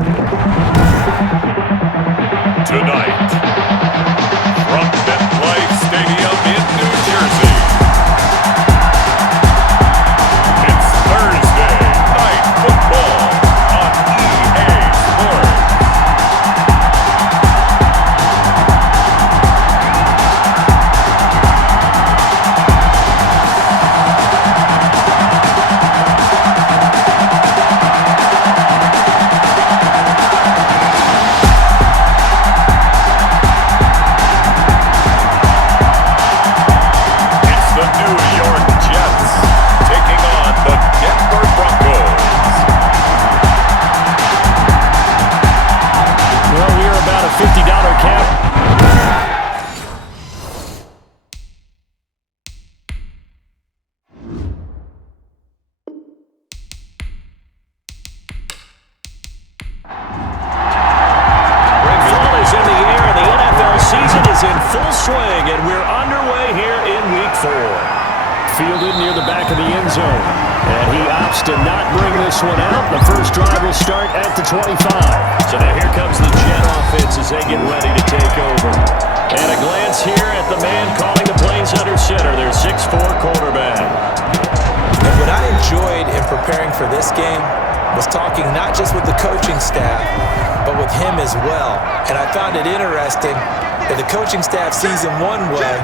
Tonight, from MetLife Stadium in New Jersey, it's Thursday Night Football on EA Sports. $50 cap. Ball is in the air, and the NFL season is in full swing, and we're underway here in Week 4. Fielded near the back of the end zone, and he opts to not bring this one out. The first drive will start at the 25. So now here comes the Jet offense as they get ready to take over. And a glance here at the man calling the plays under center, their 6'4" quarterback. And what I enjoyed in preparing for this game was talking not just with the coaching staff, but with him as well. And I found it interesting that the coaching staff sees him one way,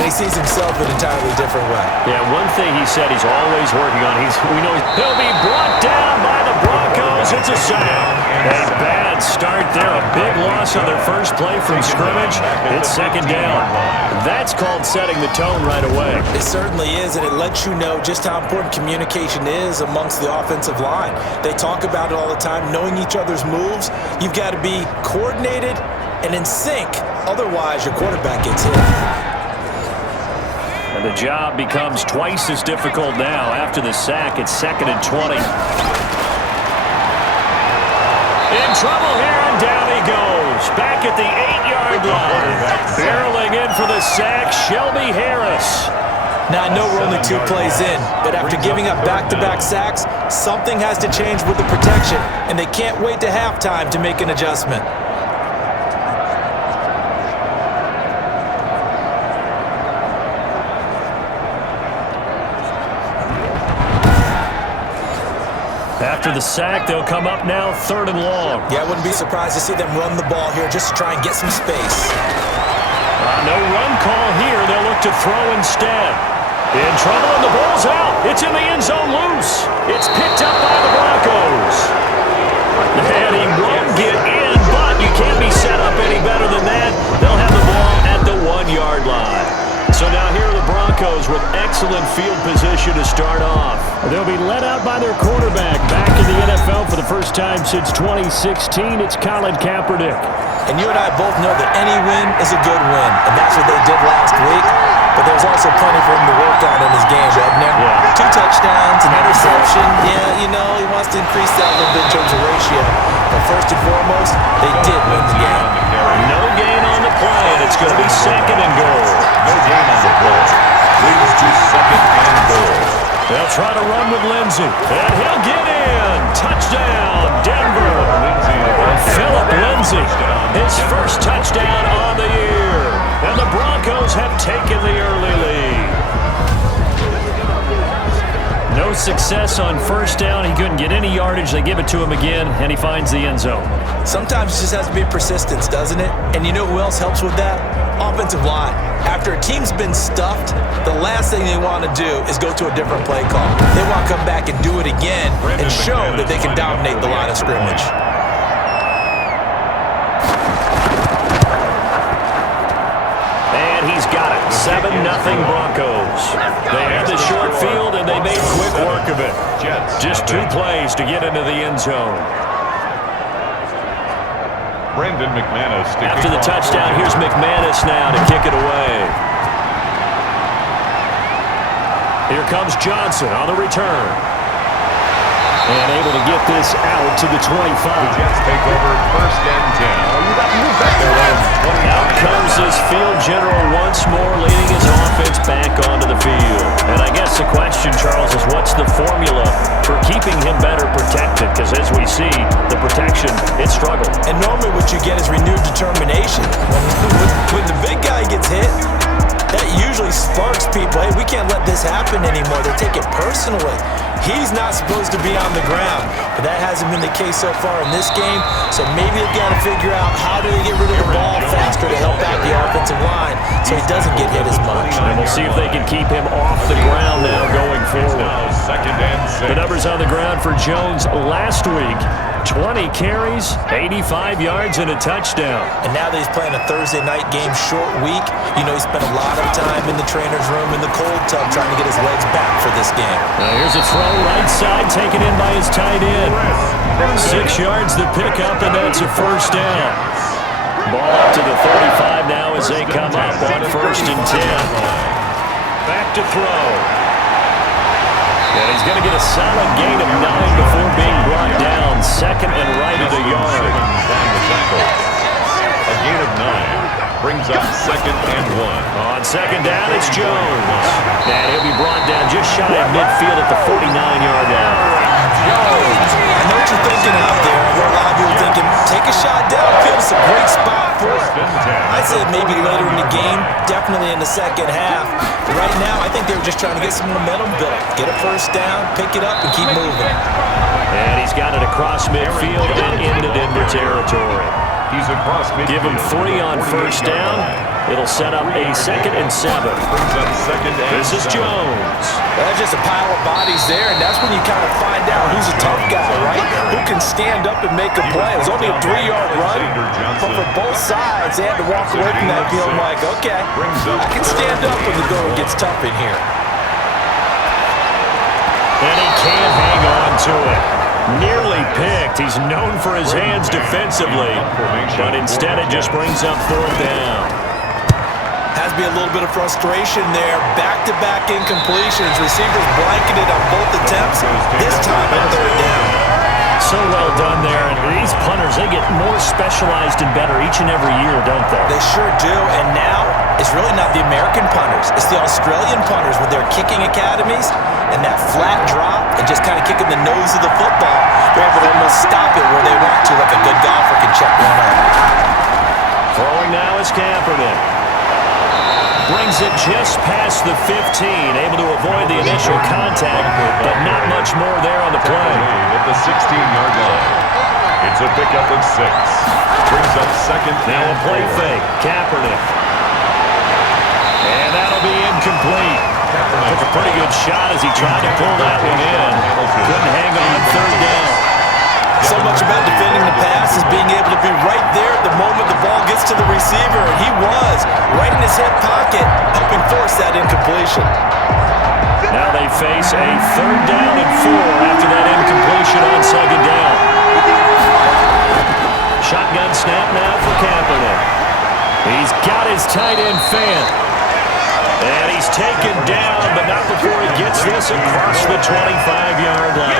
and he sees himself an entirely different way. Yeah, one thing he said he's always working on, we know he'll be brought down by the Broncos. It's a sack. A bad start there, a big loss on their first play from scrimmage. It's second down. That's called setting the tone right away. It certainly is, and it lets you know just how important communication is amongst the offensive line. They talk about it all the time, knowing each other's moves. You've got to be coordinated and in sync. Otherwise, your quarterback gets hit. And the job becomes twice as difficult now. After the sack, it's 2nd and 20. In trouble here, and down he goes. Back at the 8-yard line. Barreling in for the sack, Shelby Harris. Now, I know we're only 2 plays in, but after giving up back-to-back sacks, something has to change with the protection, and they can't wait to halftime to make an adjustment. After the sack, they'll come up now 3rd and long. Yeah, I wouldn't be surprised to see them run the ball here just to try and get some space. No run call here. They'll look to throw instead. In trouble, and the ball's out. It's in the end zone loose. It's picked up by the Broncos. And he won't get in, but you can't be set up any better than that. They'll have the ball at the 1-yard line. So now here are the Broncos with excellent field position to start off. They'll be led out by their quarterback. Back in the NFL for the first time since 2016, it's Colin Kaepernick. And you and I both know that any win is a good win, and that's what they did last week. But there's also plenty for him to work on in his game, wasn't there? Yeah. 2 touchdowns, an interception. Yeah, you know, he wants to increase that a little bit in terms of ratio. But first and foremost, they did win the game. No gain on the play, and it's going to be 2nd and goal. No gain on the play. Leads to 2nd and goal. They'll try to run with Lindsey, and he'll get in. Touchdown, Denver. Philip Lindsey, his first touchdown on the year. And the Broncos have taken the early lead. No success on first down. He couldn't get any yardage. They give it to him again, and he finds the end zone. Sometimes it just has to be persistence, doesn't it? And you know who else helps with that? Offensive line. After a team's been stuffed, the last thing they want to do is go to a different play call. They want to come back and do it again and show that they can dominate the line of scrimmage. And he's got it. 7-0 Broncos. They had the short field, and they made quick work of it. Just 2 plays to get into the end zone. After the touchdown, here's McManus now to kick it away. Here comes Johnson on the return. And able to get this out to the 25. The Jets take over 1st and 10. Out comes this field general once more, leading his offense back onto the field. And I guess the question, Charles, is what's the formula for keeping him better protected? Because as we see, the protection, it's what you get is renewed determination. When the big guy gets hit, that usually sparks people. Hey, we can't let this happen anymore. They take it personally. He's not supposed to be on the ground, but that hasn't been the case so far in this game. So maybe they've got to figure out how do they get rid of the ball faster to help out the offensive line so he doesn't get hit as much. And we'll see if they can keep him off the ground now going forward. The numbers on the ground for Jones last week. 20 carries, 85 yards, and a touchdown. And now that he's playing a Thursday night game, short week, you know he spent a lot of time in the trainer's room in the cold tub trying to get his legs back for this game. Now here's a throw right side taken in by his tight end. 6 yards to pick up, and that's a first down. Ball up to the 35 now as they come up on 1st and 10. Back to throw. And he's going to get a solid gain of 9 before being brought down. 2nd and right at a yard. A gain of 9 brings up 2nd and 1. On 2nd down, it's Jones. And he'll be brought down just shy of midfield at the 49-yard line. Jones, I know what you're thinking out there. I know a lot of people are thinking, take a shot downfield. It's a great spot for it. I'd say maybe later in the game, definitely in the second half. But right now, I think they were just trying to get some momentum built. Get a first down, pick it up, and keep moving. And he's got it across midfield and into Denver territory. He's across midfield. Give him 3 on 1st down. It'll set up a 2nd and 7. Brings up 2nd and This is 7. Jones. That's just a pile of bodies there, and that's when you kind of find out who's a tough guy, right? Who can stand up and make a play. It was only a 3-yard run, but for both sides, they had to walk away from that field like, okay, I can stand up when the going gets tough in here. And he can't hang on to it. Nearly picked. He's known for his hands defensively, but instead it just brings up 4th down. Has to be a little bit of frustration there. Back-to-back incompletions. Receivers blanketed on both attempts. This time on 3rd down. So well done there. And these punters, they get more specialized and better each and every year, don't they? They sure do. And now it's really not the American punters. It's the Australian punters with their kicking academies and that flat drop and just kind of kicking the nose of the football. They're able to almost stop it where they want to, like a good golfer can check one up. Throwing now is Kaepernick. Brings it just past the 15, able to avoid the initial contact, but not much more there on the play. At the 16-yard line. It's a pickup of 6. Brings up 2nd. Now a play fake. Kaepernick. And that'll be incomplete. Took a pretty good shot as he tried to pull that one in. Couldn't hang on 3rd down. So much about defending the pass is being able to be right there at the moment the ball gets to the receiver, and he was right in his hip pocket, helping force that incompletion. Now they face a 3rd down and 4 after that incompletion on 2nd down. Shotgun snap now for Kaepernick. He's got his tight end Fant. And he's taken down, but not before he gets this across the 25-yard line.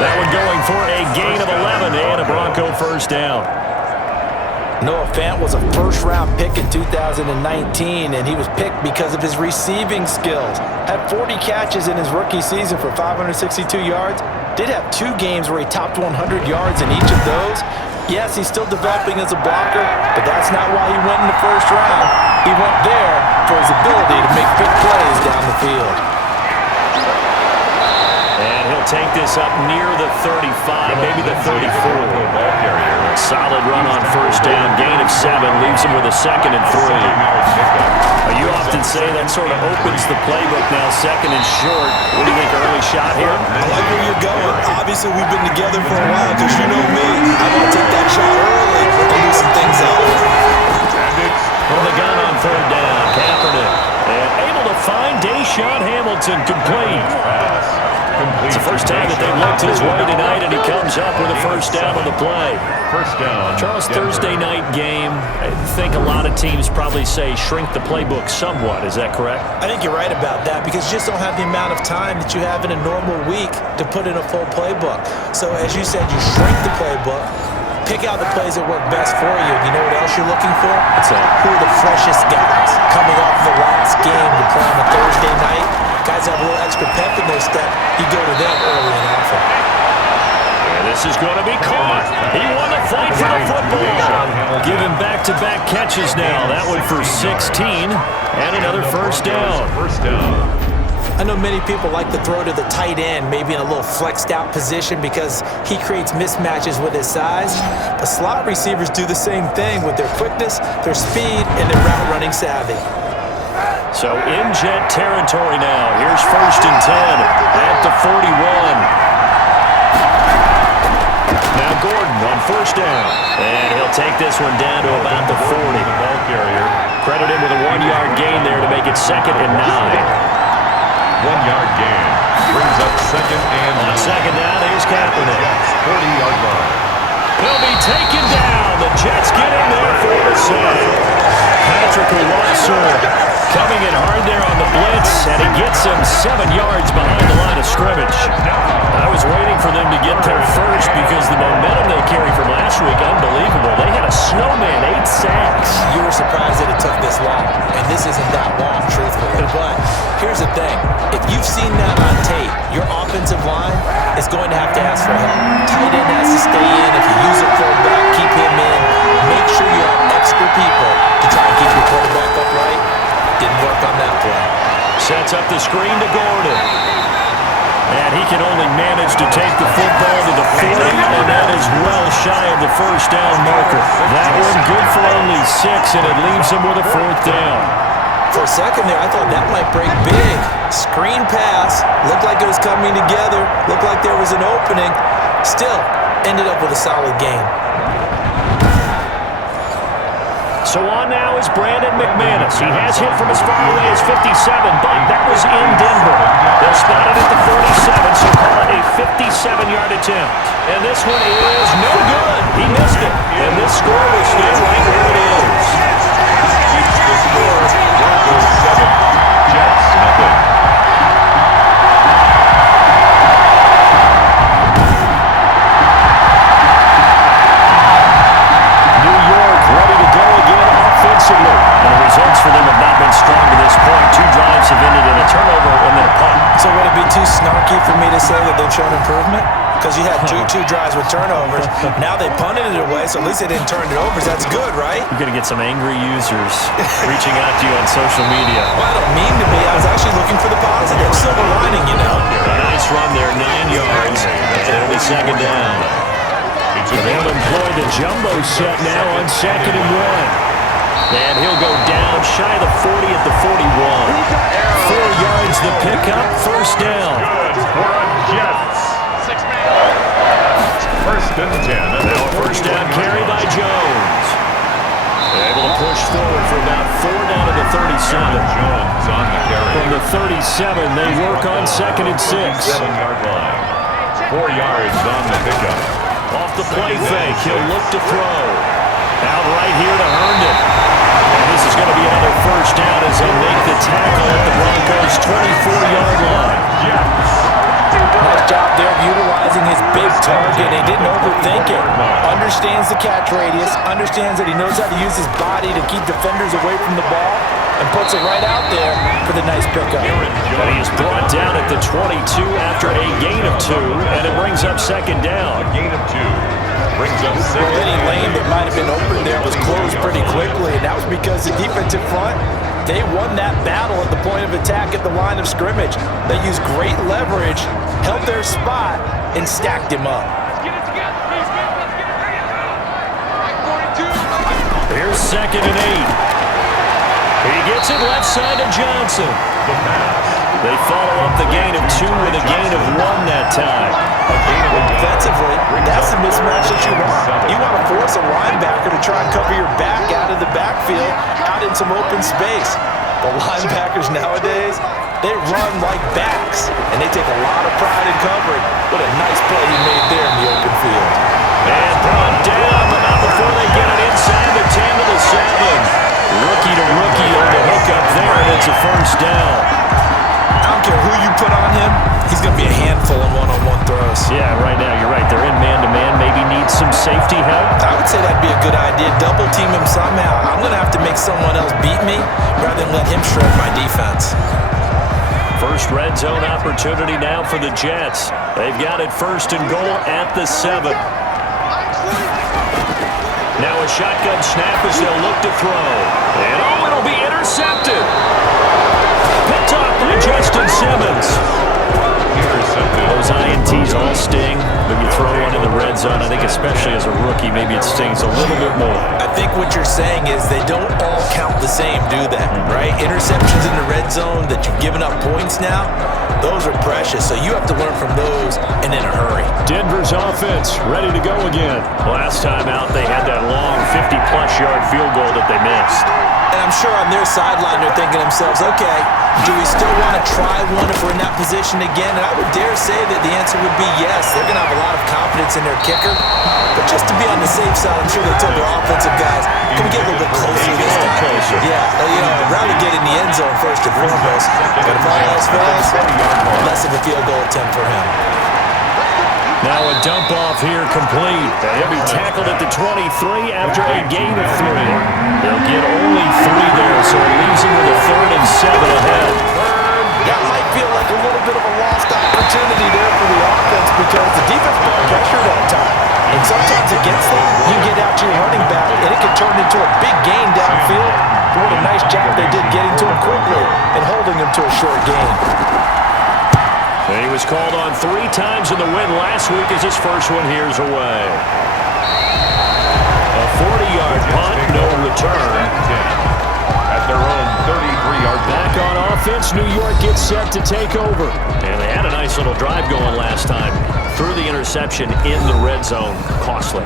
That one going for a gain of 11 and a Bronco 1st down. Noah Fant was a first-round pick in 2019, and he was picked because of his receiving skills. Had 40 catches in his rookie season for 562 yards. Did have 2 games where he topped 100 yards in each of those. Yes, he's still developing as a blocker, but that's not why he went in the 1st round. He went there for his ability to make big plays down the field. And he'll take this up near the 35, maybe the 34. Solid run on 1st down, gain of 7, leaves him with a 2nd and 3. You often say that sort of opens the playbook now, 2nd and short. What do you think, early shot here? I like where you're going. Obviously, we've been together for a while, because you know me. I want to take that shot early and do some things out. From the gun on 3rd down, Kaepernick. And able to find Deshaun Hamilton complete. It's the first time that they've looked his way tonight, and he comes up with a 1st down on the play. 1st down. Charles, Thursday night game, I think a lot of teams probably say shrink the playbook somewhat. Is that correct? I think you're right about that, because you just don't have the amount of time that you have in a normal week to put in a full playbook. So as you said, you shrink the playbook, pick out the plays that work best for you. You know what else you're looking for? What's that? Who are the freshest guys coming off the last game to play on a Thursday night? Guys have a little extra pep in their step. You go to them early and often. And this is going to be caught. He won the fight for the football. Give him back-to-back catches now. That one for 16 and another first down. I know many people like to throw to the tight end, maybe in a little flexed out position because he creates mismatches with his size. But slot receivers do the same thing with their quickness, their speed, and their route running savvy. So in Jet territory now. Here's 1st and 10 at the 41. Now Gordon on 1st down. And he'll take this one down to about the 40. Credit him with a 1-yard gain there to make it 2nd and 9. 1-yard gain. Brings up 2nd and 9. On 2nd down, here's Kaepernick. 40-yard line. He'll be taken down. The Jets get in there for the save. Patrick Owusu coming in hard there on the blitz, and he gets him 7 yards behind the line of scrimmage. I was waiting for them to get there first because the momentum they carried from last week, unbelievable. They had a snowman, 8 sacks. You were surprised that it took this long, and this isn't that long, truthfully. But here's the thing. If you've seen that on tape, your offensive line is going to have to ask for help. Tight end has to stay in. If you use a fullback, keep him in. Make sure you have extra people to try and keep your quarterback upright. Didn't work on that play. Sets up the screen to Gordon. And he can only manage to take the football to the 40, and that is well shy of the first down marker. That one good for only 6, and it leaves him with a 4th down. For a second there, I thought that might break big. Screen pass. Looked like it was coming together. Looked like there was an opening. Still, ended up with a solid game. So on now is Brandon McManus. He has hit from as far away as 57, but that was in Denver. They'll spot it at the 47, so call it a 57-yard attempt. And this one is no good. He missed it. And this score will stay right where it is. Keeps the score. Broncos 7, Jets nothing. And the results for them have not been strong to this point. 2 drives have ended in a turnover and then a punt. So would it be too snarky for me to say that they've shown improvement? Because you had two drives with turnovers. Now they punted it away, so at least they didn't turn it over. That's good, right? You're going to get some angry users reaching out to you on social media. Well, I don't mean to be. I was actually looking for the positive. Silver lining, you know. A nice run there, 9 yards. And it'll be 2nd down. They'll employ the jumbo set now on 2nd and 1. And he'll go down shy of the 40 at the 41. 4 yards the pickup, 1st down. For Jets. 1st and 10. And now 1st down carry by Jones. Able to push forward for about 4 down to the 37. Jones on the carry. From the 37, they work on 2nd and 6. 7-yard line. 4 yards on the pickup. Off the play fake, he'll look to throw. Out right here to Herndon. And this is going to be another 1st down as they make the tackle at the Broncos' 24-yard line. Nice job there of utilizing his big target. He didn't overthink it. Understands the catch radius. Understands that he knows how to use his body to keep defenders away from the ball. And puts it right out there for the nice pickup. But he is brought down at the 22 after a gain of 2. And it brings up 2nd down. A gain of 2. Brings up 2nd. Any lane that might have been open there was closed pretty quickly, and that was because the defensive front, they won that battle at the point of attack at the line of scrimmage. They used great leverage, held their spot, and stacked him up. Here's 2nd and 8. He gets it left side to Johnson. They follow up the gain of 2 with a gain of 1 that time. Defensively, that's the mismatch that you want. You want to force a linebacker to try and cover your back out of the backfield, out in some open space. The linebackers nowadays, they run like backs, and they take a lot of pride in covering. What a nice play he made there in the open field. And brought down, but not before they get it inside the 10 to the 7. Rookie to rookie on the hook up there, and it's a 1st down. I don't care who you put on him, he's going to be a handful in one-on-one throws. Yeah, right now, you're right. They're in man-to-man. Maybe needs some safety help. I would say that'd be a good idea. Double team him somehow. I'm going to have to make someone else beat me rather than let him shred my defense. First red zone opportunity now for the Jets. They've got it 1st and goal at the 7. Now a shotgun snap as they'll look to throw. And it'll be intercepted. Picked off by Justin Simmons. Those INTs all sting. When you throw one in the red zone, I think especially as a rookie, maybe it stings a little bit more. I think what you're saying is they don't all count the same, do they? Right? Interceptions in the red zone that you've given up points now, those are precious. So you have to learn from those and in a hurry. Denver's offense ready to go again. Last time out, they had that long 50-plus yard field goal that they missed. And I'm sure on their sideline they're thinking to themselves, okay, do we still want to try one if we're in that position again? And I would dare say that the answer would be yes. They're going to have a lot of confidence in their kicker. But just to be on the safe side, I'm sure they told their offensive guys, can we get a little bit closer this time? Yeah, I'd rather get in the end zone first and foremost. But if all else fails, less of a field goal attempt for him. Now a dump off here complete. He'll be tackled at the 23 after a gain of 3. They'll get only 3 there, so it leaves him with a 3rd and 7 ahead. That might feel like a little bit of a lost opportunity there for the offense because the defense got pressured that time. And sometimes against them, you get out to your running back, and it can turn into a big gain downfield. But what a nice job they did getting to him quickly and holding him to a short gain. And he was called on 3 times in the win last week as his first one here's away. A 40-yard punt, no return. At their own 33-yard line. Back on offense, New York gets set to take over. And they had a nice little drive going last time. Threw the interception in the red zone. Costly.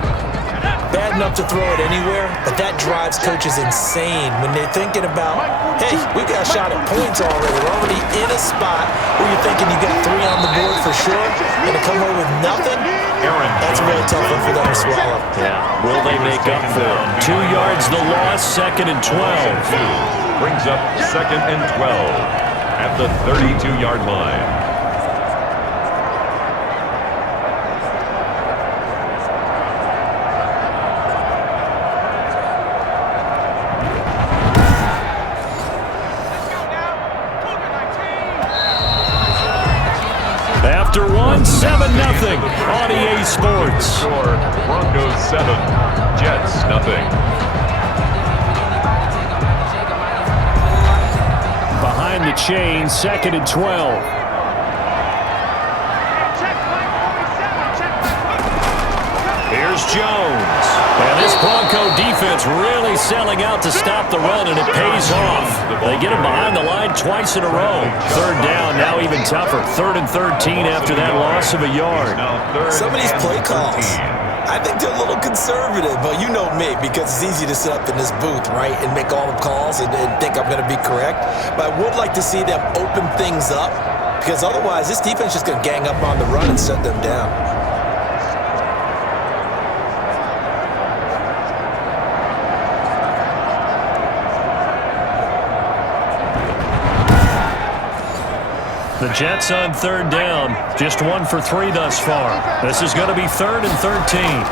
Bad enough to throw it anywhere, but that drives coaches insane when they're thinking about, hey, we got a shot at points already. We're already in a spot where you're thinking you got 3 on the board for sure, and to come away with nothing, that's a really tough one for them to swallow. Yeah, will they make up for it? 2 yards the loss, 2nd and 12. Brings up 2nd and 12 at the 32-yard line. After 7-0 on EA Sports. Score, Broncos 7, Jets 0. Behind the chain, 2nd and 12. Here's Jones. And this Bronco defense really selling out to stop the run, and it pays off. They get him behind the line twice in a row. 3rd down, now even tougher. 3rd and 13 after that loss of a yard. Some of these play calls, I think they're a little conservative, but you know me, because it's easy to sit up in this booth, right, and make all the calls and think I'm going to be correct. But I would like to see them open things up, because otherwise this defense is just going to gang up on the run and shut them down. The Jets on 3rd down, just 1 for 3 thus far. This is going to be 3rd and 13. And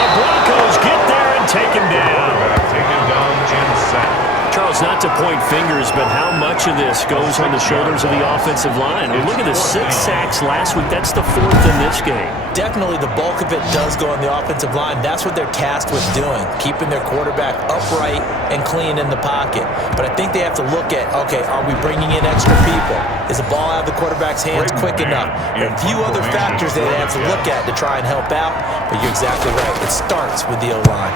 the Broncos get there and take him down. Taken down and sacked. Charles, not to point fingers, but how much of this goes on the shoulders of the offensive line? I mean, look at the 6 sacks last week. That's the 4th in this game. Definitely the bulk of it does go on the offensive line. That's what they're tasked with doing, keeping their quarterback upright and clean in the pocket. But I think they have to look at, okay, are we bringing in extra people? Is the ball out of the quarterback's hands quick enough? There are a few other factors they have to look at to try and help out, but you're exactly right. It starts with the O-line.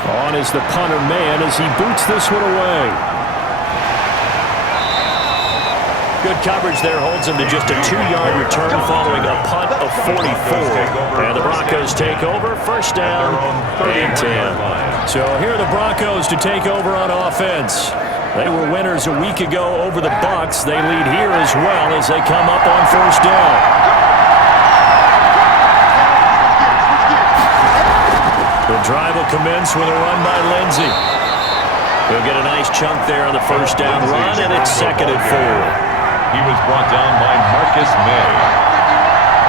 On is the punter man as he boots this one away. Good coverage there holds him to just a 2-yard return following a punt of 44. And the Broncos take over, 1st down and 10. So here are the Broncos to take over on offense. They were winners a week ago over the Bucs. They lead here as well as they come up on 1st down. The drive will commence with a run by Lindsey. He'll get a nice chunk there on the 1st down run, and it's 2nd and 4. He was brought down by Marcus May.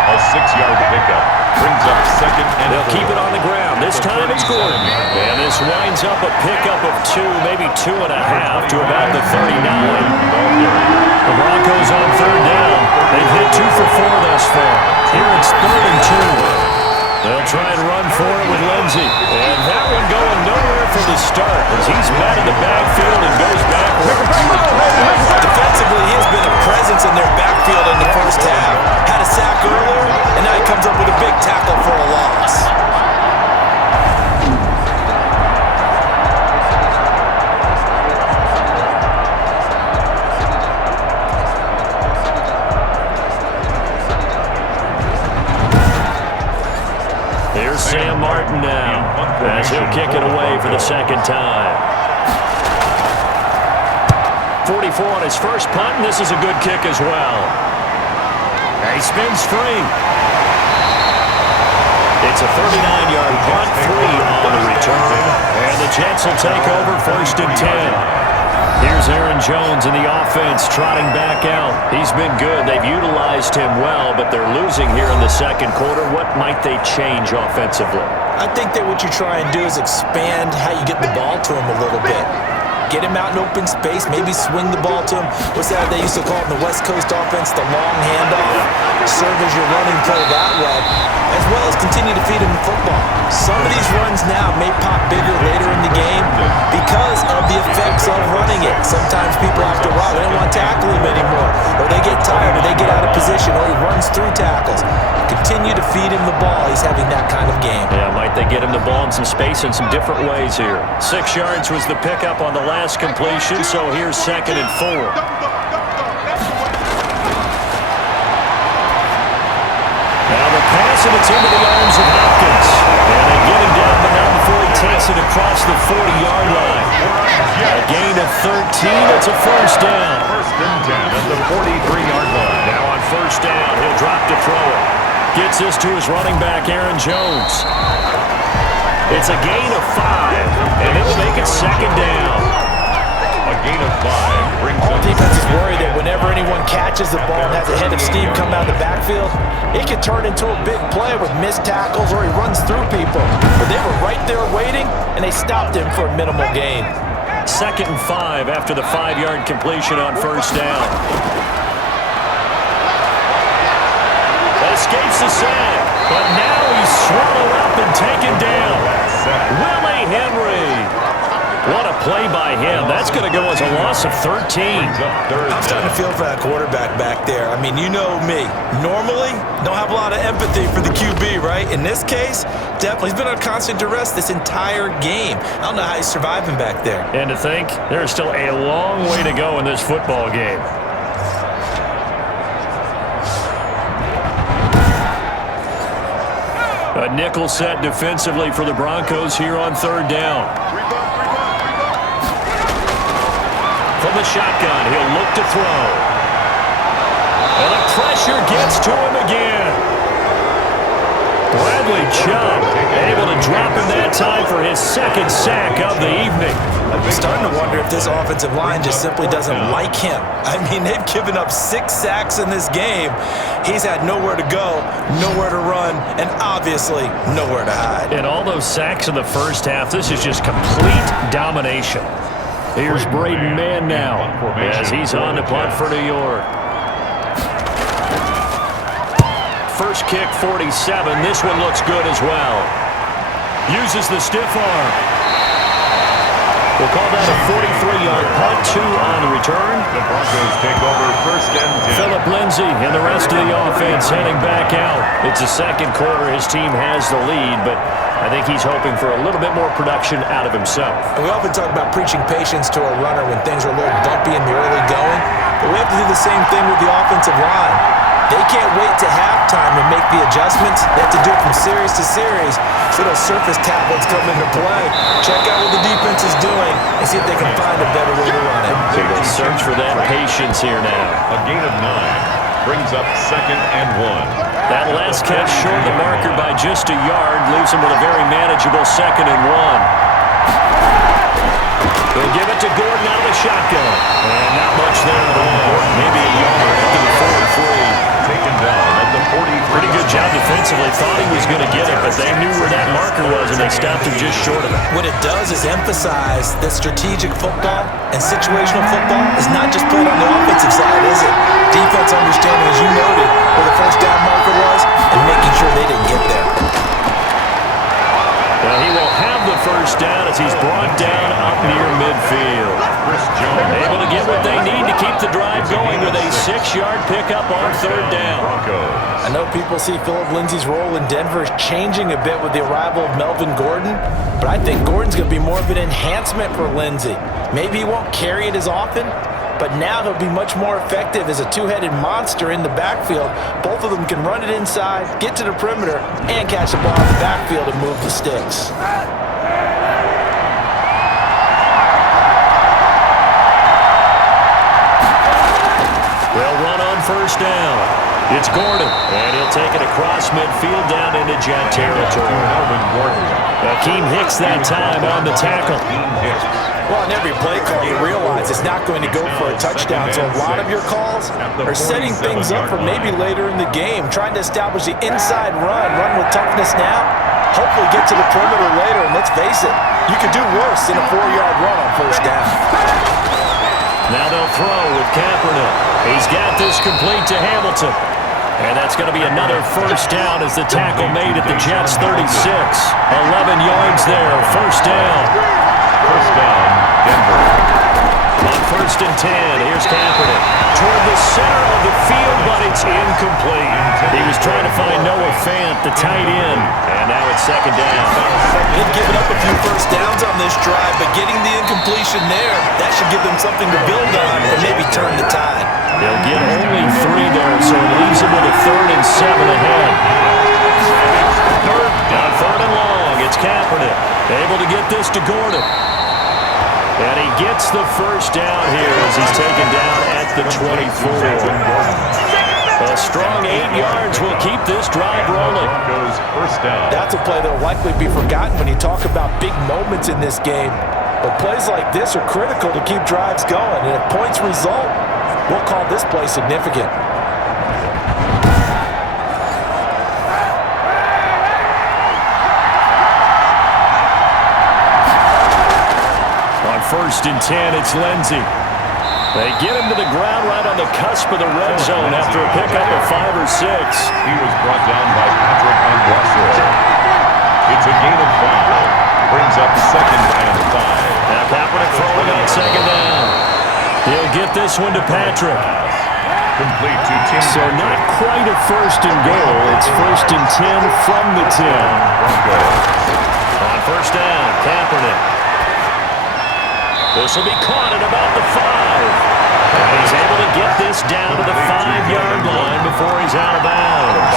A 6-yard pickup brings up 2nd and 4. They'll keep it on the ground. This time it's Gordon. And this winds up a pickup of 2, maybe 2.5 to about the 39. The Broncos on 3rd down. They've hit 2 for 4 thus far. Here it's 3rd and 2. They'll try start as he's met in the backfield and goes backwards. Defensively, he has been a presence in their backfield in the first half. Had a sack earlier, and now he comes up with a big tackle for a loss. Here's Sam Martin now as he'll kick it away for the second time. 44 on his first punt, and this is a good kick as well. He spins free. It's a 39-yard punt, 3 on the return, and the Jets will take over 1st and 10. Here's Aaron Jones in the offense trotting back out. He's been good. They've utilized him well, but they're losing here in the second quarter. What might they change offensively? I think that what you try and do is expand how you get the ball to him a little bit. Get him out in open space, maybe swing the ball to him. What's that they used to call it in the West Coast offense, the long handoff? Serve as your running play that way, as well as continue to feed him the football. Some of these runs now may pop bigger later in the game because of the effects of running it. Sometimes people after a while, they don't want to tackle him anymore, or they get tired, or they get out of position, or he runs through tackles. Continue to feed him the ball. He's having that kind of game. Yeah, might they get him the ball in some space in some different ways here. 6 yards was the pickup on the last completion, so here's 2nd and 4. Now the pass, and it's into the arms of Hopkins. And they get him down, but not before he takes it across the 40-yard line. A gain of 13. It's a first down. 1st and 10 at the 43-yard line. Now on first down, he'll drop to throw it. Gets this to his running back, Aaron Jones. It's a gain of 5, and it'll make it 2nd down. A gain of 5 brings All up defense is worried that whenever anyone catches the ball and has a head of steam come out of the backfield, it can turn into a big play with missed tackles or he runs through people. But they were right there waiting, and they stopped him for a minimal gain. 2nd and 5 after the 5-yard completion on first down. Escapes the sack, but now he's swallowed up and taken down. Willie Henry. What a play by him. That's going to go as a loss of 13. I'm starting to feel for that quarterback back there. I mean, you know me. Normally, don't have a lot of empathy for the QB, right? In this case, definitely. He's been under constant duress this entire game. I don't know how he's surviving back there. And to think, there's still a long way to go in this football game. A nickel set defensively for the Broncos here on 3rd down. From the shotgun, he'll look to throw. And the pressure gets to him again. Bradley Chubb able to drop him that time for his 2nd sack of the evening. I'm starting to wonder if this offensive line just simply doesn't like him. I mean, they've given up 6 sacks in this game. He's had nowhere to go, nowhere to run, and obviously nowhere to hide. And all those sacks in the first half, this is just complete domination. Here's Braden Mann now as he's on to punt for New York. First kick, 47. This one looks good as well. Uses the stiff arm. We'll call that a 43-yard punt, 2 on the return. The Broncos take over 1st and 10. Phillip Lindsay and the rest of the offense heading back out. It's the second quarter. His team has the lead, but I think he's hoping for a little bit more production out of himself. And we often talk about preaching patience to a runner when things are a little bumpy in the early going, but we have to do the same thing with the offensive line. They can't wait to halftime to make the adjustments. They have to do it from series to series so those surface tablets come into play. Check out what the defense is doing and see if they can find a better way to run it. So they'll search for that patience here now. A gain of 9 brings up 2nd and 1. That last catch short of the marker by just a yard leaves him with a very manageable 2nd and 1. They'll give it to Gordon out of the shotgun. And not much there at all. Maybe a yard up to the 43. Taken down at the 43. Pretty good job defensively. Thought he was going to get it, but they knew where that marker was, and they stopped him just short of it. What it does is emphasize that strategic football and situational football is not just played on the offensive side, is it? Defense understanding, as you noted, where the first down marker was and making sure they didn't get there. Well, he will have the first down as he's brought down up near midfield. Able to get what they need to keep the drive going with a 6-yard pickup on third down. I know people see Phillip Lindsay's role in Denver is changing a bit with the arrival of Melvin Gordon, but I think Gordon's going to be more of an enhancement for Lindsay. Maybe he won't carry it as often, but now he'll be much more effective as a two-headed monster in the backfield. Both of them can run it inside, get to the perimeter, and catch the ball in the backfield and move the sticks. They'll run on first down. It's Gordon, and he'll take it across midfield down into jet territory. Akeem Hicks that time on the tackle. Well, in every play call, you realize it's not going to go for a touchdown, so a lot of your calls are setting things up for maybe later in the game, trying to establish the inside run with toughness now, hopefully get to the perimeter later, and let's face it, you could do worse than a 4-yard run on first down. Now they'll throw with Kaepernick. He's got this complete to Hamilton. And that's going to be another first down as the tackle made at the Jets' 36. 11 yards there, first down. First down, Denver. On first and 10, here's Kaepernick. Toward the center of the field, but it's incomplete. He was trying to find Noah Fant, the tight end. And now it's second down. They've given up a few first downs on this drive, but getting the incompletion there, that should give them something to build on and maybe turn the tide. They'll get only 3 there, so it leaves them with a 3rd and 7 ahead. Third and long, it's Kaepernick. Able to get this to Gordon. And he gets the first down here as he's taken down at the 24. A strong 8 yards will keep this drive rolling. That's a play that will likely be forgotten when you talk about big moments in this game. But plays like this are critical to keep drives going. And if points result, we'll call this play significant. On first and 10, it's Lindsay. They get him to the ground right on the cusp of the red zone after a pickup of 5 or 6. He was brought down by Patrick on Russell. It's a gain of 5. Brings up second and 5. Now Kaepernick throwing on second down. He'll get this one to Patrick. Complete to Tim. So not quite a first and goal. It's first and 10 from the 10. Broncos. On first down, Kaepernick. This will be caught at about the 5. And he's able to get this down to the 5-yard line before he's out of bounds.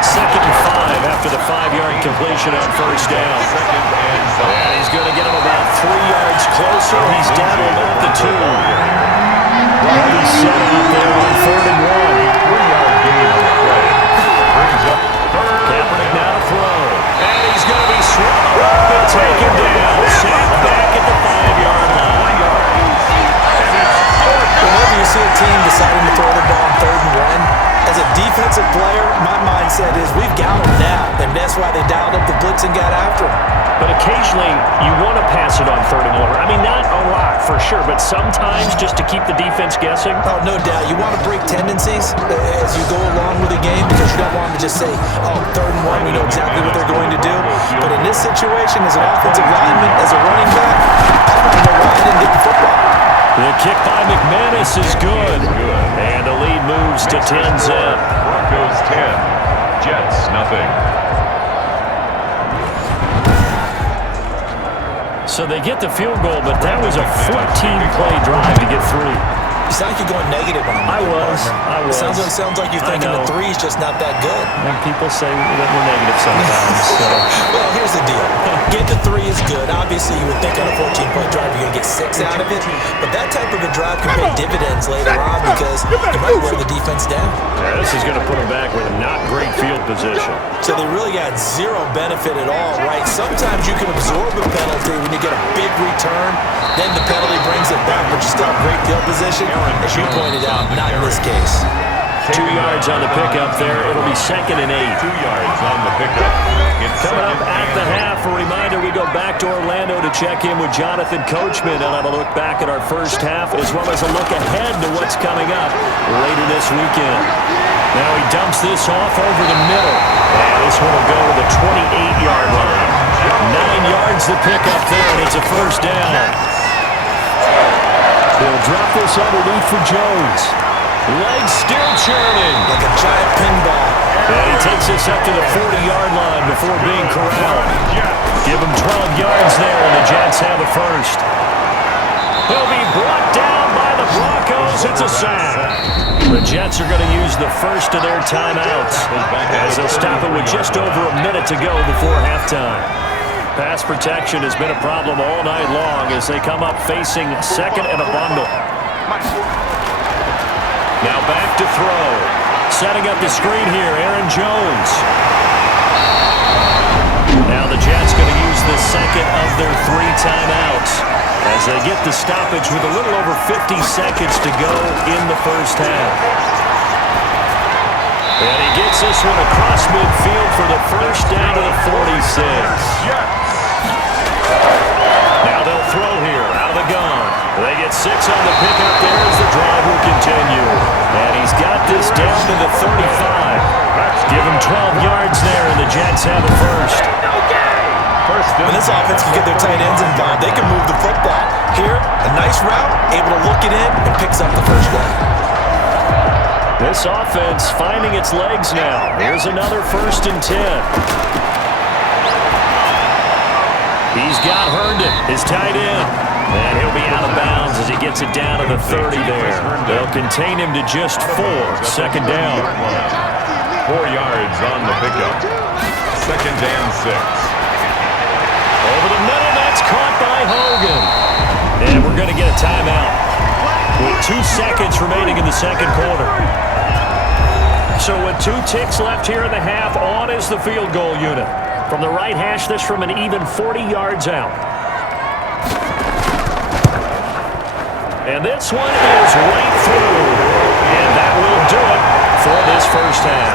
Second and 5 after the 5-yard completion on first down. And he's going to get him about 3 yards closer. He's down to about the 2. He's set out there on 3rd and 1. 3-yard gain on the play. Brings up third. Kaepernick now to throw. And he's going to be swallowed up and taken down. Sacked back at the 5-yard line. Whenever you see a team deciding to throw the ball on 3rd and 1, as a defensive player, my mindset is we've got them now, and that's why they dialed up the blitz and got after them. But occasionally, you want to pass it on 3rd and 1. I mean, not a lot for sure, but sometimes just to keep the defense guessing. Oh, no doubt. You want to break tendencies as you go along with the game because you don't want to just say, oh, 3rd and 1, we know exactly what they're going to do. But in this situation, as an offensive lineman, as a running back, I want to know why I didn't get the football. The kick by McManus is good. And the lead moves to 10-zip. Broncos 10. Jets nothing. So they get the field goal, but that was a 14-play drive to get 3. You sound like you're going negative on me. I was. Sounds like you're thinking the 3 is just not that good. And people say that we're negative sometimes. So. Well, here's the deal. Getting the 3 is good. Obviously, you would think on a 14-point drive you're going to get 6 out of it. But that type of a drive can pay dividends later on because you might wear the defense down. Yeah, this is going to put them back with a not great field position. So they really got 0 benefit at all, right? Sometimes you can absorb a penalty when you get a big return. Then the penalty brings it back, but you still have great field position. As you pointed out, not in this case. 2 yards on the pickup there. It'll be second and 8. 2 yards on the pickup. Coming up at the half, a reminder, we go back to Orlando to check in with Jonathan Coachman and have a look back at our first half as well as a look ahead to what's coming up later this weekend. Now he dumps this off over the middle. And this one will go to the 28-yard line. 9 yards yards the pickup there, and it's a first down. They'll drop this underneath for Jones. Legs still churning. Like a giant pinball. And he takes this up to the 40-yard line before being corralled. Give him 12 yards there, and the Jets have a first. He'll be brought down by the Broncos. It's a sack. The Jets are going to use the first of their timeouts as they'll stop it with just over a minute to go before halftime. Pass protection has been a problem all night long as they come up facing second and a bundle. Now back to throw. Setting up the screen here, Aaron Jones. Now the Jets going to use the second of their 3 timeouts as they get the stoppage with a little over 50 seconds to go in the first half. And he gets this one across midfield for the first down to the 46. Now they'll throw here, out of the gun. They get 6 on the pickup there as the drive will continue. And he's got this down to the 35. Give him 12 yards there, and the Jets have a first. When this offense can get their tight ends involved, they can move the football. Here, a nice route, able to look it in, and picks up the first down. This offense finding its legs now. Here's another 1st and 10. He's got Herndon, his tight end. And he'll be out of bounds as he gets it down to the 30 there. They'll contain him to just 4. Second down. 4 yards on the pickup. 2nd and 6. Over the middle, that's caught by Hogan. And we're going to get a timeout with 2 seconds remaining in the second quarter. So with 2 ticks left here in the half, on is the field goal unit. From the right hash, this from an even 40 yards out. And this one is right through. And that will do it for this first half.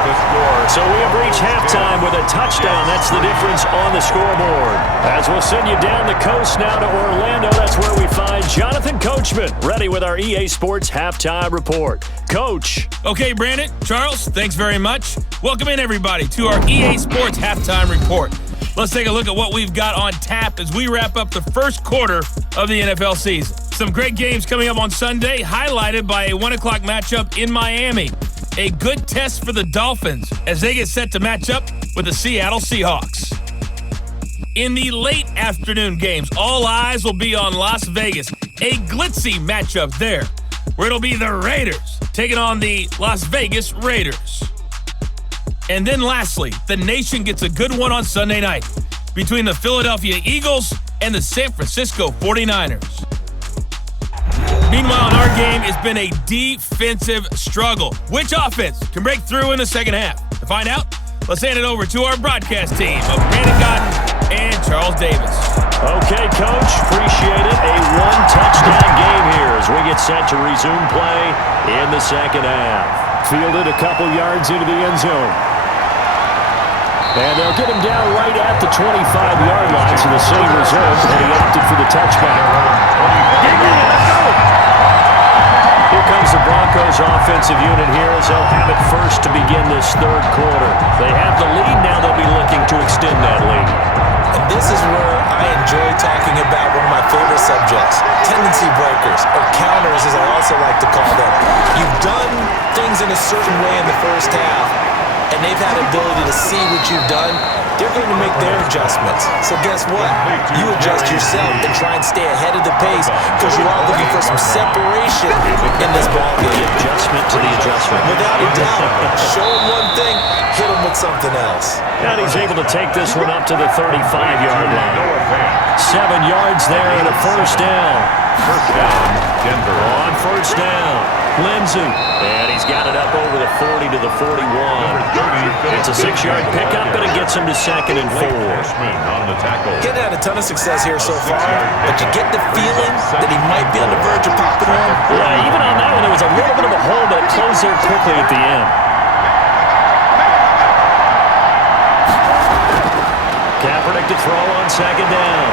So we have reached halftime with a touchdown. That's the difference on the scoreboard. As we'll send you down the coast now to Orlando, that's where we find Jonathan Coachman, ready with our EA Sports Halftime Report. Coach. Okay, Brandon, Charles, thanks very much. Welcome in, everybody, to our EA Sports Halftime Report. Let's take a look at what we've got on tap as we wrap up the first quarter of the NFL season. Some great games coming up on Sunday, highlighted by a 1 o'clock matchup in Miami. A good test for the Dolphins as they get set to match up with the Seattle Seahawks. In the late afternoon games, all eyes will be on Las Vegas. A glitzy matchup there, where it'll be the Raiders taking on the Las Vegas Raiders. And then lastly, the nation gets a good one on Sunday night between the Philadelphia Eagles and the San Francisco 49ers. Meanwhile, in our game, it's been a defensive struggle. Which offense can break through in the second half? To find out, let's hand it over to our broadcast team of Brandon Cotton and Charles Davis. Okay, Coach, appreciate it. A 1-touchdown game here as we get set to resume play in the second half. Fielded a couple yards into the end zone. And they'll get him down right at the 25-yard line, so the same reserve, and he opted for the touchback. Here comes the Broncos offensive unit here as they'll have it first to begin this third quarter. They have the lead, now they'll be looking to extend that lead. And this is where I enjoy talking about one of my favorite subjects, tendency breakers, or counters as I also like to call them. You've done things in a certain way in the first half, and they've had the ability to see what you've done. They're going to make their adjustments. So guess what? You adjust yourself and try and stay ahead of the pace because you're all looking for some separation in this ballgame. The adjustment to the adjustment. Without a doubt. Show them one thing, hit them with something else. And he's able to take this one up to the 35-yard line. 7 yards there and a first down. First down, Denver. On first down, Lindsey. And he's got it up over the 40 to the 41. It's a 6-yard pickup, but it gets him to 2nd and 4. On the tackle. Getting had a ton of success here so far, but you get the feeling that he might be on the verge of popping on. Yeah, even on that one, there was a little bit of a hole, but it closed there quickly at the end. Kaepernick to throw on 2nd down.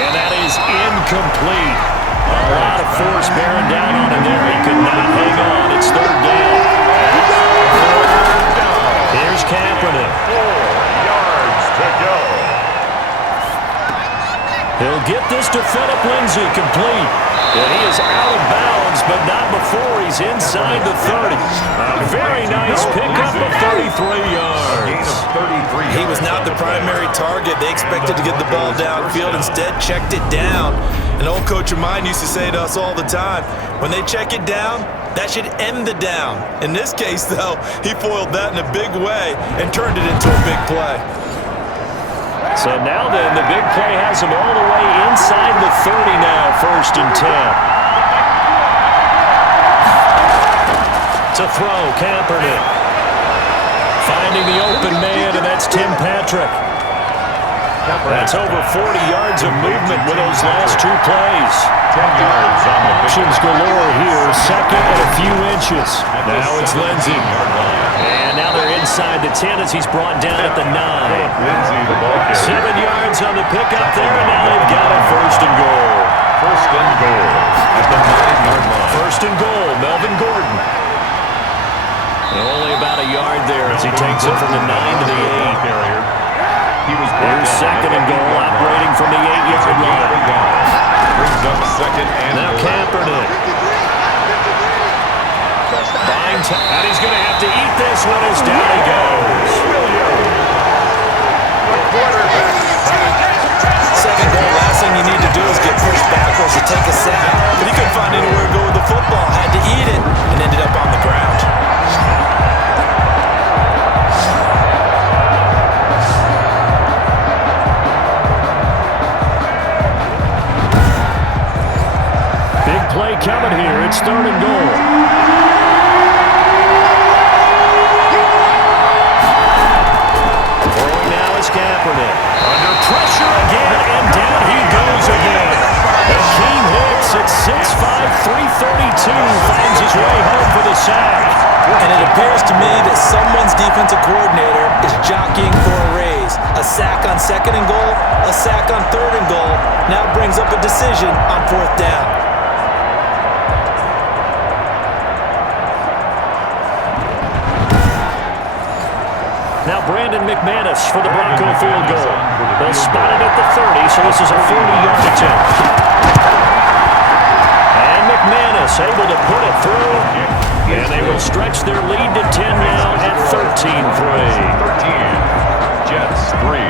And that is incomplete. A lot of force bearing down on him there. He could not hang on. It's 3rd down. Here's Kaepernick. 4 yards He'll get this to Philip Lindsay, complete. And he is out of bounds, but not before he's inside the 30. A very nice pickup of 33 yards. He was not the primary target. They expected to get the ball downfield. Instead, checked it down. An old coach of mine used to say to us all the time, when they check it down, that should end the down. In this case, though, he foiled that in a big way and turned it into a big play. So now then, the big play has him all the way inside the 30 now, 1st and 10. To throw, Kaepernick. Finding the open man, and that's Tim Patrick. That's over 40 yards of movement with those last 2 plays. 10 yards on the options galore here, 2nd and a few inches. Now it's Lindsay. And now they're inside the 10 as he's brought down at the 9. 7 yards on the pickup there, and now they've got it 1st and goal. 1st and goal at the 9-yard line. 1st and goal, Melvin Gordon. And only about a yard there as he takes it from the 9 to the 8. Here's 2nd and goal, operating from the 8-yard line. Brings up 2nd and now Kaepernick. Buying time, and he's going to have to eat this one as down he goes. 2nd goal, last thing you need to do is get pushed backwards to take a sack. But he couldn't find anywhere to go with the football, had to eat it, and ended up on the ground. Play coming here. It's 3rd and goal. Throwing now is Kaepernick. Under pressure again, and down he goes again. Akeem Hicks at 6'5", 332 finds his way home for the sack. And it appears to me that someone's defensive coordinator is jockeying for a raise. A sack on 2nd and goal, a sack on 3rd and goal, now brings up a decision on 4th down. Now Brandon McManus for the Bronco field goal. They'll spot it at the 30, so this is a 40-yard attempt. And McManus able to put it through. And they will stretch their lead to 10 now at 13-3. 13. Jets 3.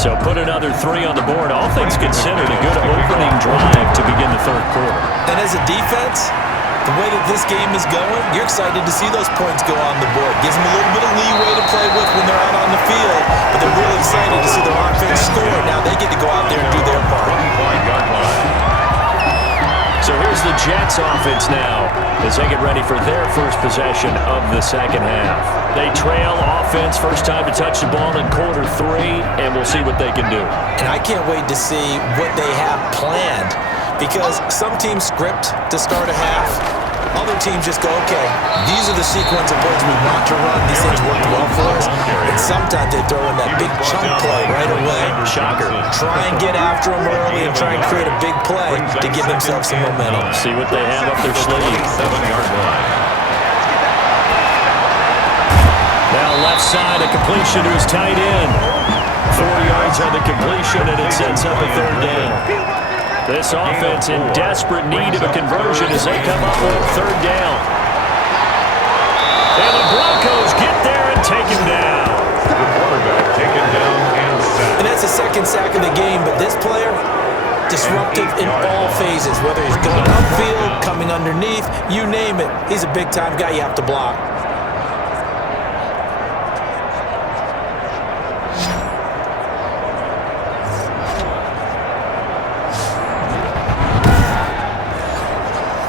So put another 3 on the board. All things considered, a good opening drive to begin the 3rd quarter. And as a defense, the way that this game is going, you're excited to see those points go on the board. Gives them a little bit of leeway to play with when they're out on the field, but they're really excited to see their offense score. Now they get to go out there and do their part. So here's the Jets offense now as they get ready for their first possession of the 2nd half. They trail offense, first time to touch the ball in quarter 3, and we'll see what they can do. And I can't wait to see what they have planned, because some teams script to start a half. Other teams just go, okay, these are the sequence of plays we want to run. These things work well for us. And sometimes they throw in that big chunk play right away. Shocker. Try and get after them early and try and create a big play to give themselves some momentum. See what they have up their sleeve. 7-yard line. Now left side, a completion to his tight end. 4 yards on the completion, and it sets up a 3rd down. This offense in desperate need of a conversion as they come up with 3rd down. And the Broncos get there and take him down. The quarterback taken down and sacked. And that's the 2nd sack of the game, but this player, disruptive in all phases, whether he's going upfield, coming underneath, you name it. He's a big-time guy you have to block.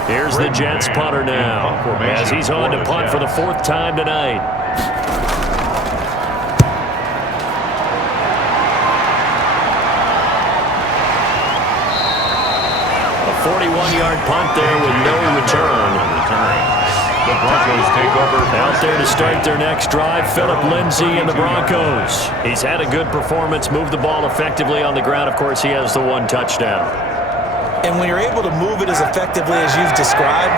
Here's the Jets punter now as he's on to punt for the 4th time tonight. A 41-yard punt there with no return. The Broncos take over. Out there to start their next drive, Philip Lindsay and the Broncos. He's had a good performance, moved the ball effectively on the ground. Of course, he has the 1 touchdown. And when you're able to move it as effectively as you've described,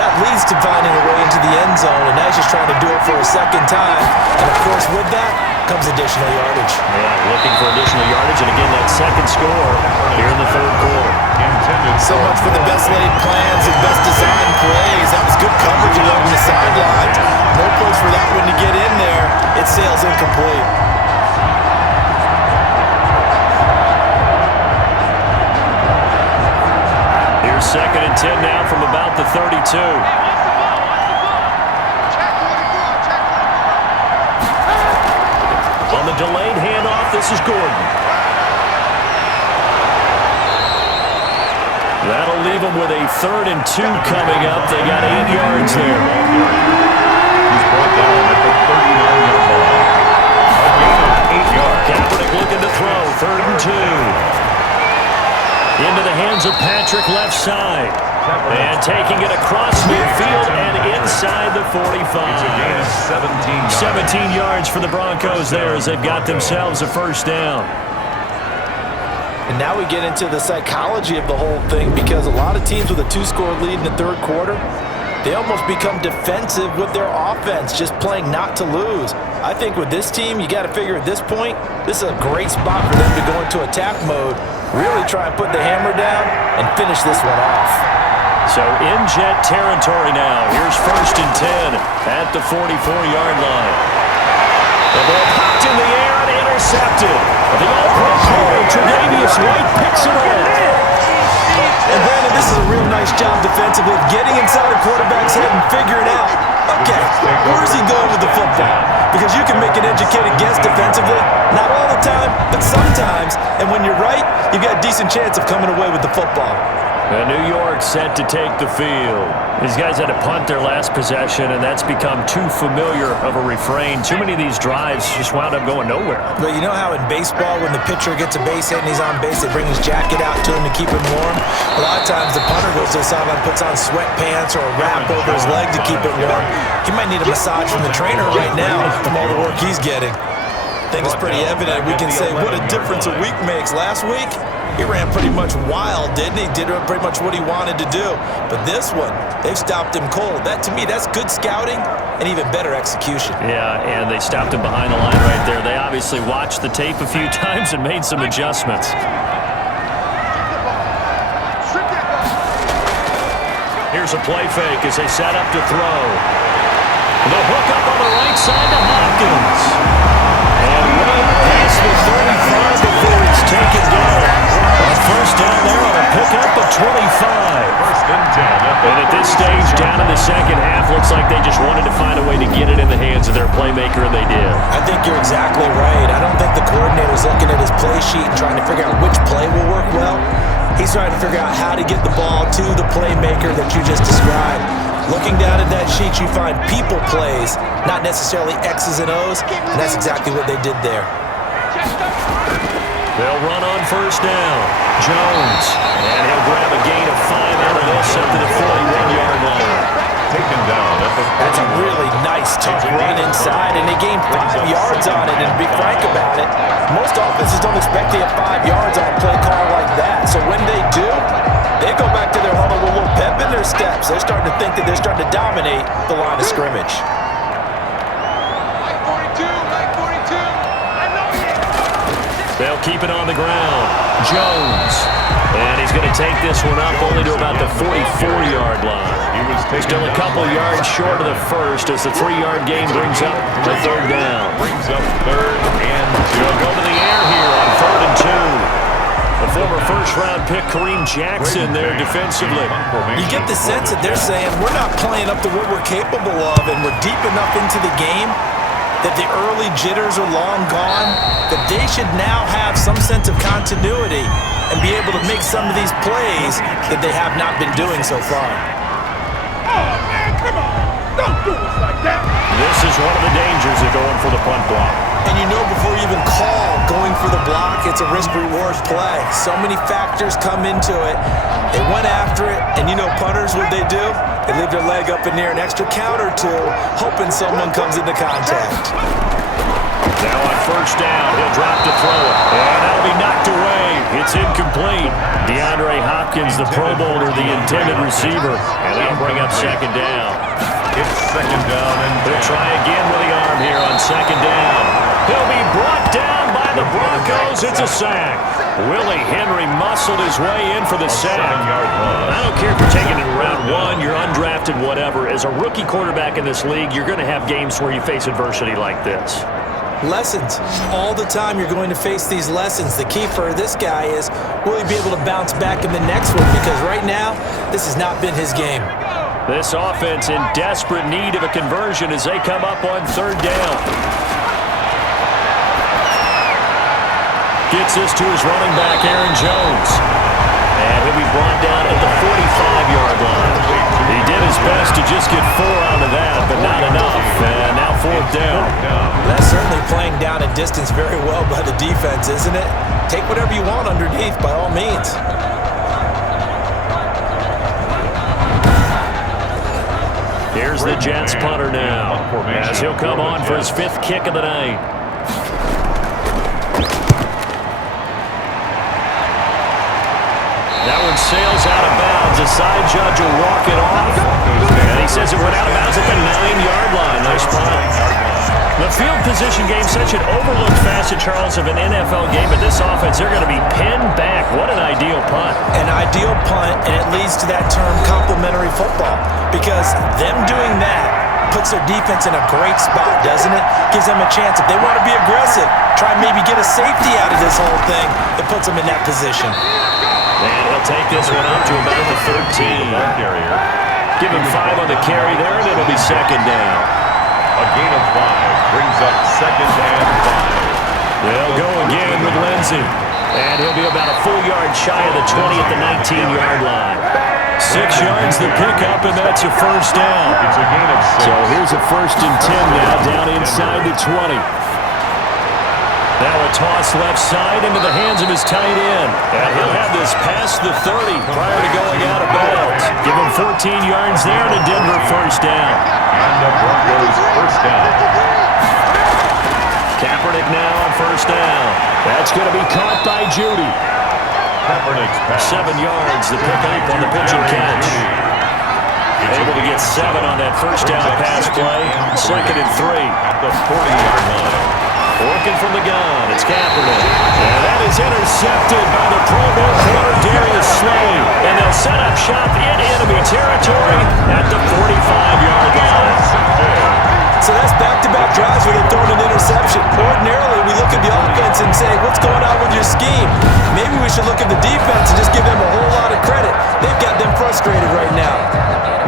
that leads to finding a way into the end zone, and now he's just trying to do it for a second time. And, of course, with that comes additional yardage. Yeah, looking for additional yardage, and again, that second score here in the third quarter. So much for the best laid plans and best designed plays. That was good coverage along the sidelines. No place for that one to get in there. It sails incomplete. Here's 2nd and 10 now from about the 32. On the delayed handoff, this is Gordon. That'll leave them with a 3rd and 2 coming up. They got 8 yards there. He's brought down at the 39-yard line. A gain of 8 yards. Kaepernick looking to throw. 3rd and 2. Into the hands of Patrick left side. And taking it across midfield and inside the 45. It's a gain of 17 yards. 17 yards for the Broncos there as they've got themselves a first down. And now we get into the psychology of the whole thing, because a lot of teams with a 2-score lead in the third quarter, they almost become defensive with their offense, just playing not to lose. I think with this team, you got to figure at this point, this is a great spot for them to go into attack mode, really try and put the hammer down and finish this one off. So in jet territory now. Here's 1st and 10 at the 44-yard line. The ball popped in the air and intercepted. The all-pro player, Tre'Davious White, picks it up. And Brandon, this is a real nice job defensively, getting inside a quarterback's head and figuring out, okay, where's he going with the football? Because you can make an educated guess defensively, not all the time, but sometimes. And when you're right, you've got a decent chance of coming away with the football. And New York set to take the field. These guys had to punt their last possession, and that's become too familiar of a refrain. Too many of these drives just wound up going nowhere. But you know how in baseball, when the pitcher gets a base hit and he's on base, they bring his jacket out to him to keep him warm? A lot of times the punter goes to the sideline, puts on sweatpants or a wrap over his leg to keep it warm. He might need a massage from the trainer right now from all the work he's getting. I think it's pretty evident. We can say what a difference a week makes. Last week, he ran pretty much wild, didn't he? Did pretty much what he wanted to do. But this one, they've stopped him cold. That, to me, that's good scouting and even better execution. Yeah, and they stopped him behind the line right there. They obviously watched the tape a few times and made some adjustments. Here's a play fake as they set up to throw. The hook up on the right side to Hopkins. And right past the 35 before he's taken down. A first down there on a pickup of 25. 1st and 10. And at this stage, down in the second half, looks like they just wanted to find a way to get it in the hands of their playmaker, and they did. I think you're exactly right. I don't think the coordinator's looking at his play sheet and trying to figure out which play will work well. He's trying to figure out how to get the ball to the playmaker that you just described. Looking down at that sheet, you find people plays, not necessarily X's and O's, and that's exactly what they did there. They'll run on first down. Jones, and he'll grab a gain of 5 out of this up to the 41-yard line. Taken down at the 41. That's a really nice, tough run inside, and they gained 5 yards on it, and to be frank about it, most offenses don't expect to get 5 yards on a play call like that, so when they do, they go back to their huddle with a little pep in their steps. They're starting to think that they're starting to dominate the line of scrimmage. They'll keep it on the ground. Jones. And he's going to take this one up only to about the 44-yard line. Still a couple yards short of the first as the 3-yard gain brings up the 3rd down. Brings up 3rd and 2. They'll go to the air here on 3rd and 2. The former first-round pick Kareem Jackson there defensively. You get the sense that they're saying we're not playing up to what we're capable of, and we're deep enough into the game that the early jitters are long gone, that they should now have some sense of continuity and be able to make some of these plays that they have not been doing so far. Oh, man, come on. Don't do us like that. This is one of the dangers of going for the punt block. And you know before you even call going for the block, it's a risk-reward play. So many factors come into it. They went after it, and you know punters, what they do? They leave their leg up in the air an extra count or two, hoping someone comes into contact. Now on first down, he'll drop to throw it. And that'll be knocked away. It's incomplete. DeAndre Hopkins, the Pro Bowler, the intended receiver. And that'll bring up 2nd down. It's second down and 10. He'll try again with the arm here on second down. He'll be brought down by the Broncos. It's a sack. Willie Henry muscled his way in for the sack. I don't care if you're taking it in round one, you're undrafted, whatever. As a rookie quarterback in this league, you're going to have games where you face adversity like this. Lessons. All the time you're going to face these lessons. The key for this guy is, will he be able to bounce back in the next one? Because right now, this has not been his game. This offense in desperate need of a conversion as they come up on third down. Gets this to his running back, Aaron Jones. And he'll be brought down at the 45-yard line. He did his best to just get 4 out of that, but not enough. And now fourth down. That's certainly playing down in distance very well by the defense, isn't it? Take whatever you want underneath, by all means. Here's the Jets punter now, as he'll come on for his 5th kick of the night. That one sails out of bounds. The side judge will walk it off. And he says it went out of bounds at the 9-yard line. Nice punt. The field position game, such an overlooked facet, Charles, of an NFL game. But this offense, they're going to be pinned back. What an ideal punt. An ideal punt, and it leads to that term complementary football. Because them doing that puts their defense in a great spot, doesn't it? Gives them a chance. If they want to be aggressive, try and maybe get a safety out of this whole thing, it puts them in that position. And he'll take this one up to about the 13. Give him 5 on the carry there, and it'll be second down. A gain of 5 brings up second and 5. They'll go again with Lindsey. And he'll be about a full yard shy of the 20 at the 19-yard line. 6 yards the pickup, and that's a first down. It's a gain of 6. So here's a 1st and 10 now, down inside the 20. Now a toss left side into the hands of his tight end. And he'll have this past the 30 prior to going out of bounds. Give him 14 yards there to Denver first down. And the Broncos first down. Kaepernick now on first down. That's going to be caught by Judy. Kaepernick's pass. 7 yards to pick up on the pitch and catch. Able to get 7 on that first down pass play. 2nd and 3. At the 40-yard line. Working from the gun, it's Kaepernick. And that is intercepted by the Pro Bowl corner, Darius Slay. And they'll set up shop in enemy territory at the 45-yard line. So that's back-to-back drives where they've thrown an interception. Ordinarily, we look at the offense and say, what's going on with your scheme? Maybe we should look at the defense and just give them a whole lot of credit. They've got them frustrated right now.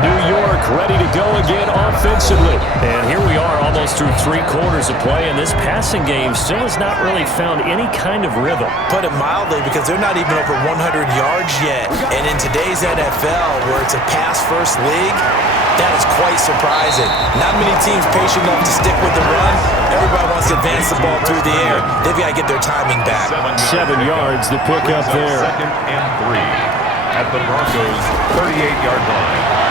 New York ready to go again offensively. And here we are almost through 3 quarters of play, and this passing game still has not really found any kind of rhythm. Put it mildly, because they're not even over 100 yards yet. And in today's NFL, where it's a pass-first league, that is quite surprising. Not many teams patient enough to stick with the run. Everybody wants to advance the ball through the air. They've got to get their timing back. 7 yards to pick up there. 2nd and 3 at the Broncos 38-yard line.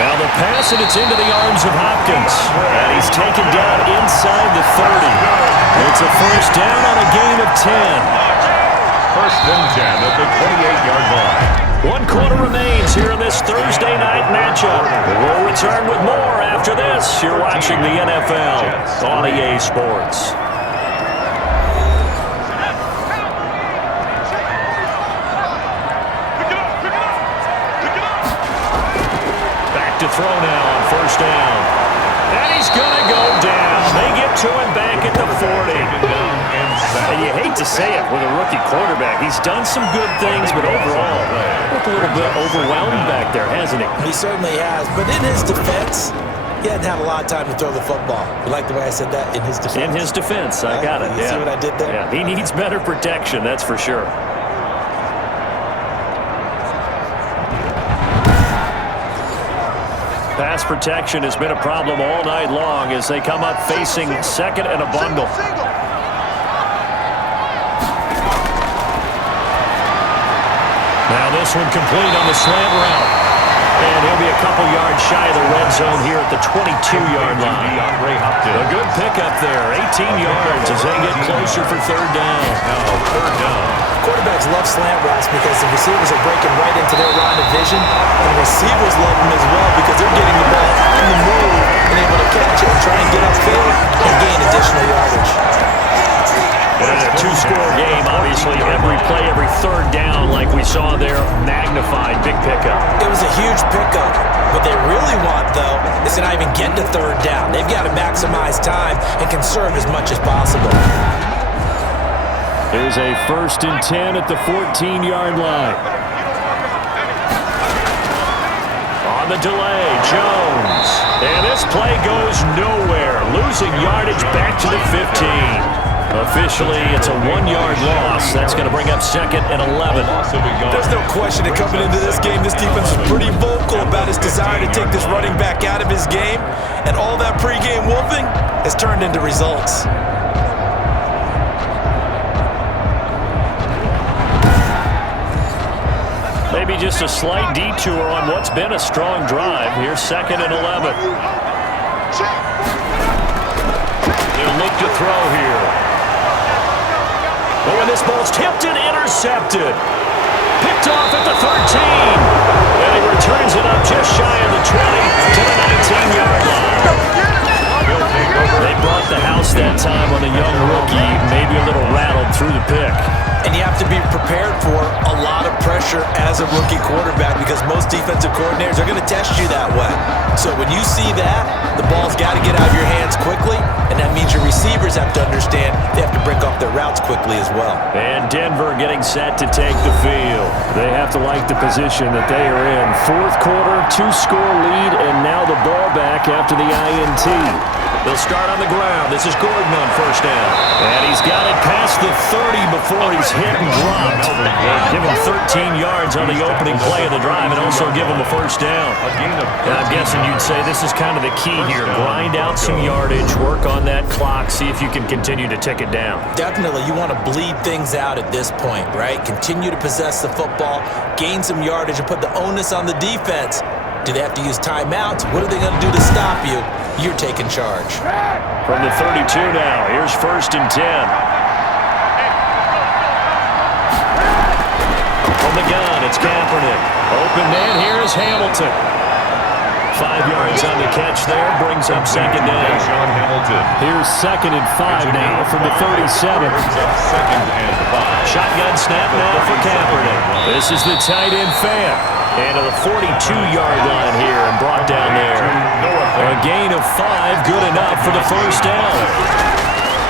Now the pass, and it's into the arms of Hopkins. And he's taken down inside the 30. It's a first down on a gain of 10. 1st and 10 at the 28-yard line. 1 quarter remains here in this Thursday night matchup. We'll return with more after this. You're watching the NFL on EA Sports. Back to throw now on first down. And he's going to go down. They get to him back at the 40. And you hate to say it with a rookie quarterback. He's done some good things, but overall, looked a little bit overwhelmed back there, hasn't he? He certainly has. But in his defense, he hadn't had a lot of time to throw the football. You like the way I said that? In his defense. In his defense, I got it. You see what I did there? Yeah, he needs better protection, that's for sure. Pass protection has been a problem all night long as they come up facing 2nd and a bundle. Now this one complete on the slant route. And he'll be a couple yards shy of the red zone here at the 22-yard line. A good pickup there, 18 yards as they get closer for third down. Quarterbacks love slant routes because the receivers are breaking right into their line of vision, and the receivers love them as well because they're third down like we saw there, magnified, big pickup. It was a huge pickup. What they really want, though, is to not even get to third down. They've got to maximize time and conserve as much as possible. Here's a 1st and 10 at the 14-yard line. On the delay, Jones. And this play goes nowhere. Losing yardage back to the 15. Officially, it's a 1-yard loss. That's going to bring up 2nd and 11. There's no question that coming into this game, this defense is pretty vocal about its desire to take this running back out of his game. And all that pregame wolfing has turned into results. Maybe just a slight detour on what's been a strong drive. Here's 2nd and 11. They'll look to throw here. Oh, and this ball's tipped and intercepted. Picked off at the 13. And he returns it up just shy of the 20 to the 19-yard line. They brought the house that time on the young rookie, maybe a little rattled through the pick. And you have to be prepared for a lot of pressure as a rookie quarterback because most defensive coordinators are going to test you that way. So when you see that, the ball's got to get out of your hands quickly, and that means your receivers have to understand they have to break off their routes quickly as well. And Denver getting set to take the field. They have to like the position that they are in. 4th quarter, 2-score lead, and now the ball back after the INT. They'll start on the ground. This is Gordon on 1st down. And he's got it past the 30 before he's hit and dropped. Give him 13 yards on the opening play of the drive and also give him a 1st down. And I'm guessing you'd say this is kind of the key here. Grind out some yardage, work on that clock, see if you can continue to tick it down. Definitely, you want to bleed things out at this point, right? Continue to possess the football, gain some yardage, and put the onus on the defense. Do they have to use timeouts? What are they going to do to stop you? You're taking charge. From the 32 now, here's 1st and 10. From the gun, it's Kaepernick. Open man, here is Hamilton. 5 yards on the catch there, brings up 2nd down. Here's 2nd and 5 now from the 37. Shotgun snap now for Kaepernick. This is the tight end fan. And to the 42-yard line here and brought down there. A gain of 5, good enough for the 1st down.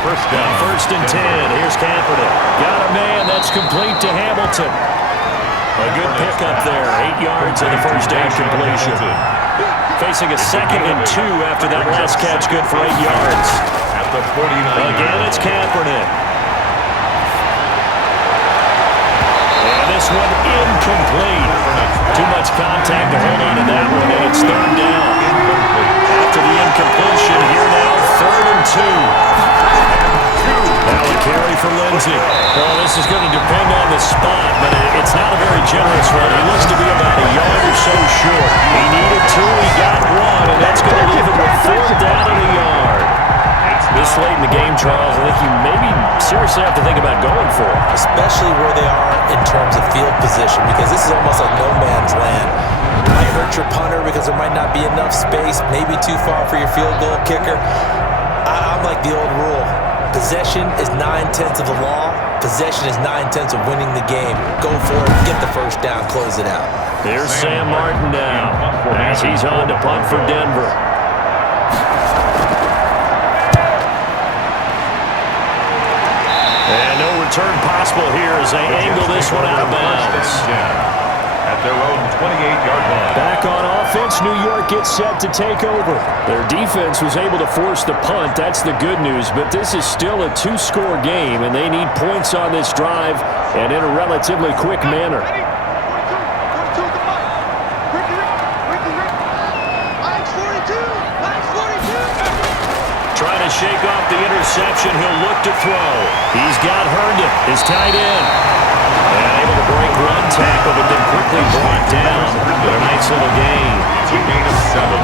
1st and 10, here's Kaepernick. Got a man, that's complete to Hamilton. A good pickup there, 8 yards on the 1st down completion. Facing a 2nd and 2 after that last catch, good for 8 yards. Again, it's Kaepernick. And this one incomplete. Too much contact to hold on to that one, and it's 3rd down. After the incompletion, here now, 3rd and 2. Now a carry for Lindsey. Well, this is going to depend on the spot, but it's not a very generous one. He looks to be about a yard or so short. He needed 2, he got 1, and that's going to leave him with 4th down and a yard. This late in the game, Charles, I think you maybe seriously have to think about going for it. Especially where they are in terms of field position, because this is almost like no man's land. It might hurt your punter because there might not be enough space, maybe too far for your field goal kicker. I'm like the old rule. Possession is 9/10 of the law. Possession is 9/10 of winning the game. Go for it, get the 1st down, close it out. There's Sam Martin now as he's on to punt for Denver. And no return possible here as they angle this one out of bounds. At their own 28-yard line. Back on offense, New York gets set to take over. Their defense was able to force the punt. That's the good news, but this is still a 2-score game, and they need points on this drive and in a relatively quick manner. Trying to shake off the interception. He'll look to throw. He's got Herndon, his tight end. And able to break one tackle, but then quickly brought down. But a nice little gain. It's a gain of 7.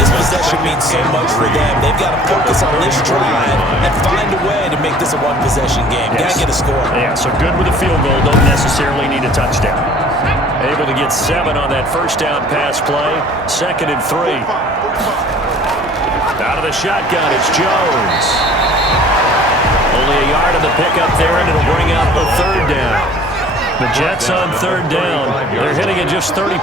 This possession means so much for them. They've got to focus on this drive and find a way to make this a one-possession game. Got to get a score. Yeah, so good with a field goal. Don't necessarily need a touchdown. Able to get 7 on that 1st down pass play. 2nd and 3. Out of the shotgun, it's Jones. Only a yard on the pickup there, and it'll bring up a 3rd down. The Jets on third down. They're hitting it just 30%, 3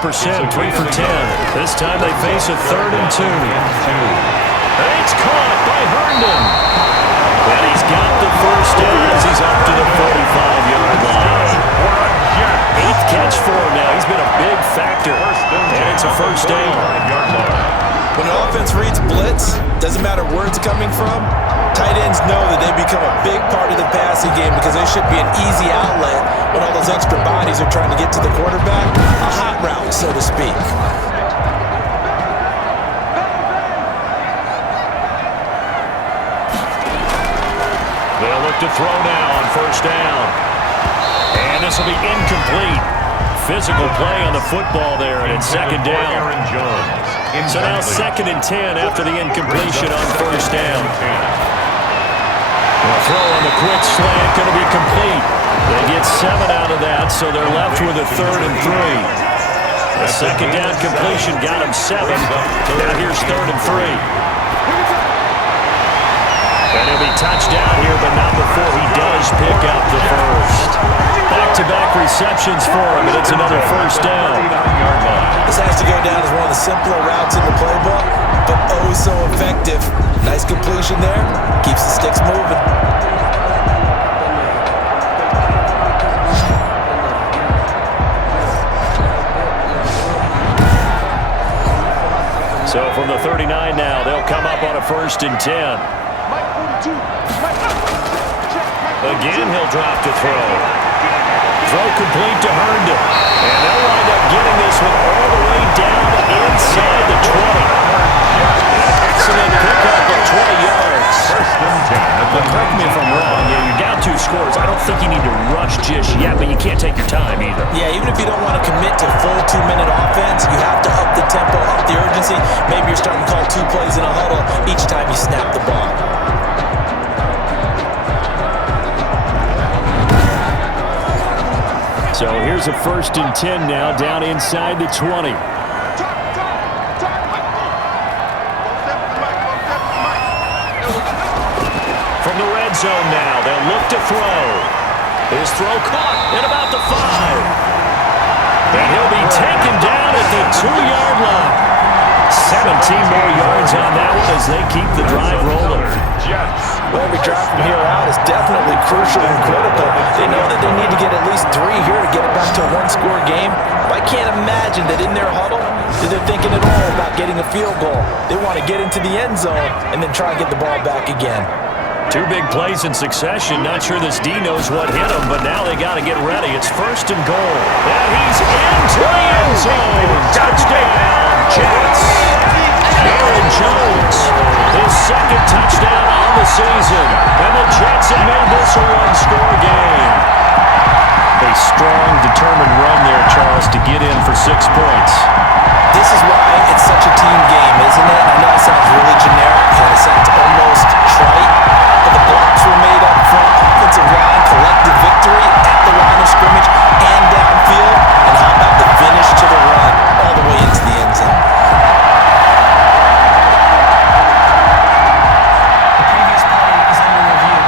for 10. This time they face a 3rd and 2. And it's caught by Herndon. And he's got the first down as he's up to the 45-yard line. 8th catch for him now. He's been a big factor. And it's a first down. When an offense reads blitz, doesn't matter where it's coming from, tight ends know that they become a big part of the passing game because they should be an easy outlet when all those extra bodies are trying to get to the quarterback. A hot route, so to speak. They'll look to throw now on first down. And this will be incomplete. Physical play on the football there, and it's second down. So now 2nd and 10 after the incompletion on first down. The throw on the quick slant going to be complete. They get 7 out of that, so they're left with a 3rd and 3. The second down completion got him 7. So now here's 3rd and 3. And he'll be touched down here, but not before he does pick up the first. Back-to-back receptions for him, and it's another first down. This has to go down as one of the simpler routes in the playbook, but oh so effective. Nice completion there. Keeps the sticks moving. So from the 39 now, they'll come up on a 1st and 10. Again, he'll drop to throw. Throw complete to Herndon. And they'll wind up getting this one all the way down inside the 20. Excellent pickup of 20 yards. But correct me if I'm wrong. Yeah, you're down 2 scores. I don't think you need to rush just yet, but you can't take your time either. Yeah, even if you don't want to commit to full 2-minute offense, you have to up the tempo, up the urgency. Maybe you're starting to call 2 plays in a huddle each time you snap the ball. So here's a 1st and 10 now, down inside the 20. From the red zone now, they'll look to throw. His throw caught at about the 5. And he'll be taken down at the 2-yard line. 17 more yards on that one as they keep the drive rolling. Well, every drive from here out is definitely crucial and critical. They know that they need to get at least 3 here to get it back to a 1-score game. I can't imagine that in their huddle that they're thinking at all about getting a field goal. They want to get into the end zone and then try and get the ball back again. 2 big plays in succession. Not sure this D knows what hit him, but now they got to get ready. It's 1st and goal. And he's into the end zone. Touchdown, Jets. Aaron Jones, his 2nd touchdown on the season. And the Jets have made this a 1-score game. A strong, determined run there, Charles, to get in for 6 points. This is why it's such a team game, isn't it? I know it sounds really generic and it sounds almost trite, but the blocks were made up front, offensive line, collective victory at the line of scrimmage and downfield. And how about the finish to the run all the way into the end zone? The previous play is under review.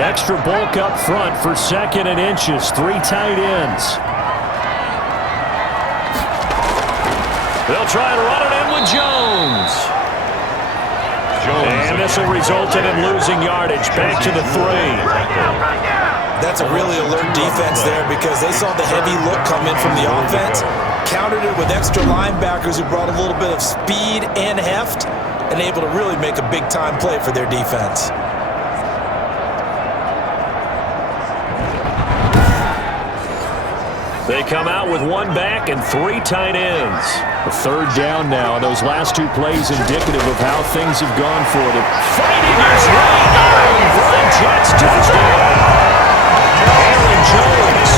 Extra bulk up front for 2nd and inches. 3 tight ends. They'll try and run it in with Jones. And this will result in him losing yardage. Back to the 3. That's a really alert defense there because they saw the heavy look come in from the offense, countered it with extra linebackers who brought a little bit of speed and heft, and able to really make a big-time play for their defense. They come out with 1 back and 3 tight ends. A 3rd down now. Those last 2 plays indicative of how things have gone for them. Fighting his way in for the Jets touchdown. Aaron Jones,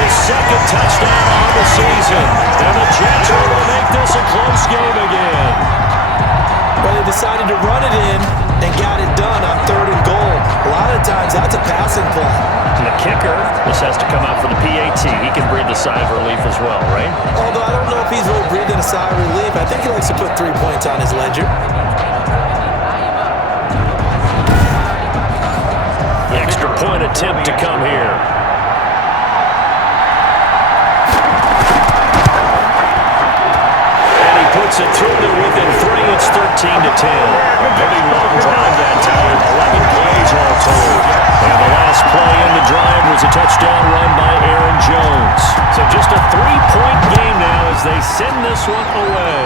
his second touchdown on the season. And the Jets are going to make this a close game again. Well, they decided to run it in and got it done on 3rd and goal. A lot of times, that's a passing play. And the kicker, this has to come out for the PAT. He can breathe a sigh of relief as well, right? Although I don't know if he's really breathing a sigh of relief. I think he likes to put 3 points on his ledger. The extra point attempt to come here. Puts it through there within 3. It's 13-10. A very long drive that time. 11 plays all told. And the last play in the drive was a touchdown run by Aaron Jones. So just a 3-point game now as they send this one away.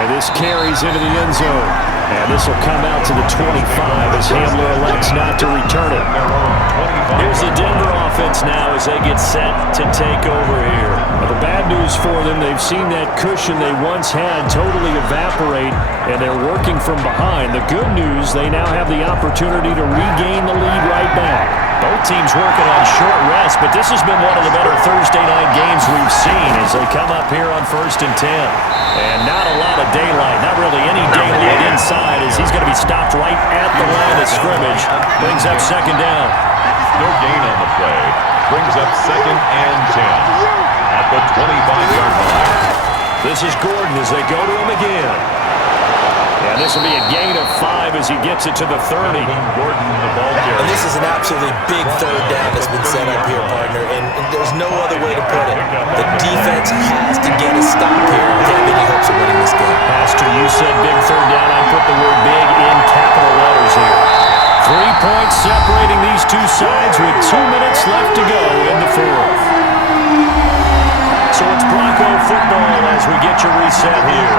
And this carries into the end zone. And this will come out to the 25 as Hamler elects not to return it. Here's the Denver offense now as they get set to take over here. Well, the bad news for them, they've seen that cushion they once had totally evaporate, and they're working from behind. The good news, they now have the opportunity to regain the lead right back. Both teams working on short rest, but this has been one of the better Thursday night games we've seen as they come up here on 1st and 10. And not a lot of daylight, not really any daylight inside as he's going to be stopped right at the line of scrimmage. Brings up 2nd down. No gain on the play. Brings up 2nd and 10 at the 25-yard line. This is Gordon as they go to him again. Yeah, this will be a gain of 5 as he gets it to the 30. Gordon, the ball carrier. And this is an absolutely big 3rd down that's been set up here, partner, and there's no other way to put it. The defense has to get a stop here if they have any hopes of winning this game. Pastor, you said big 3rd down. I put the word big in capital letters here. 3 points separating these two sides with 2 minutes left to go in the 4th. So it's Bronco football as we get your reset here.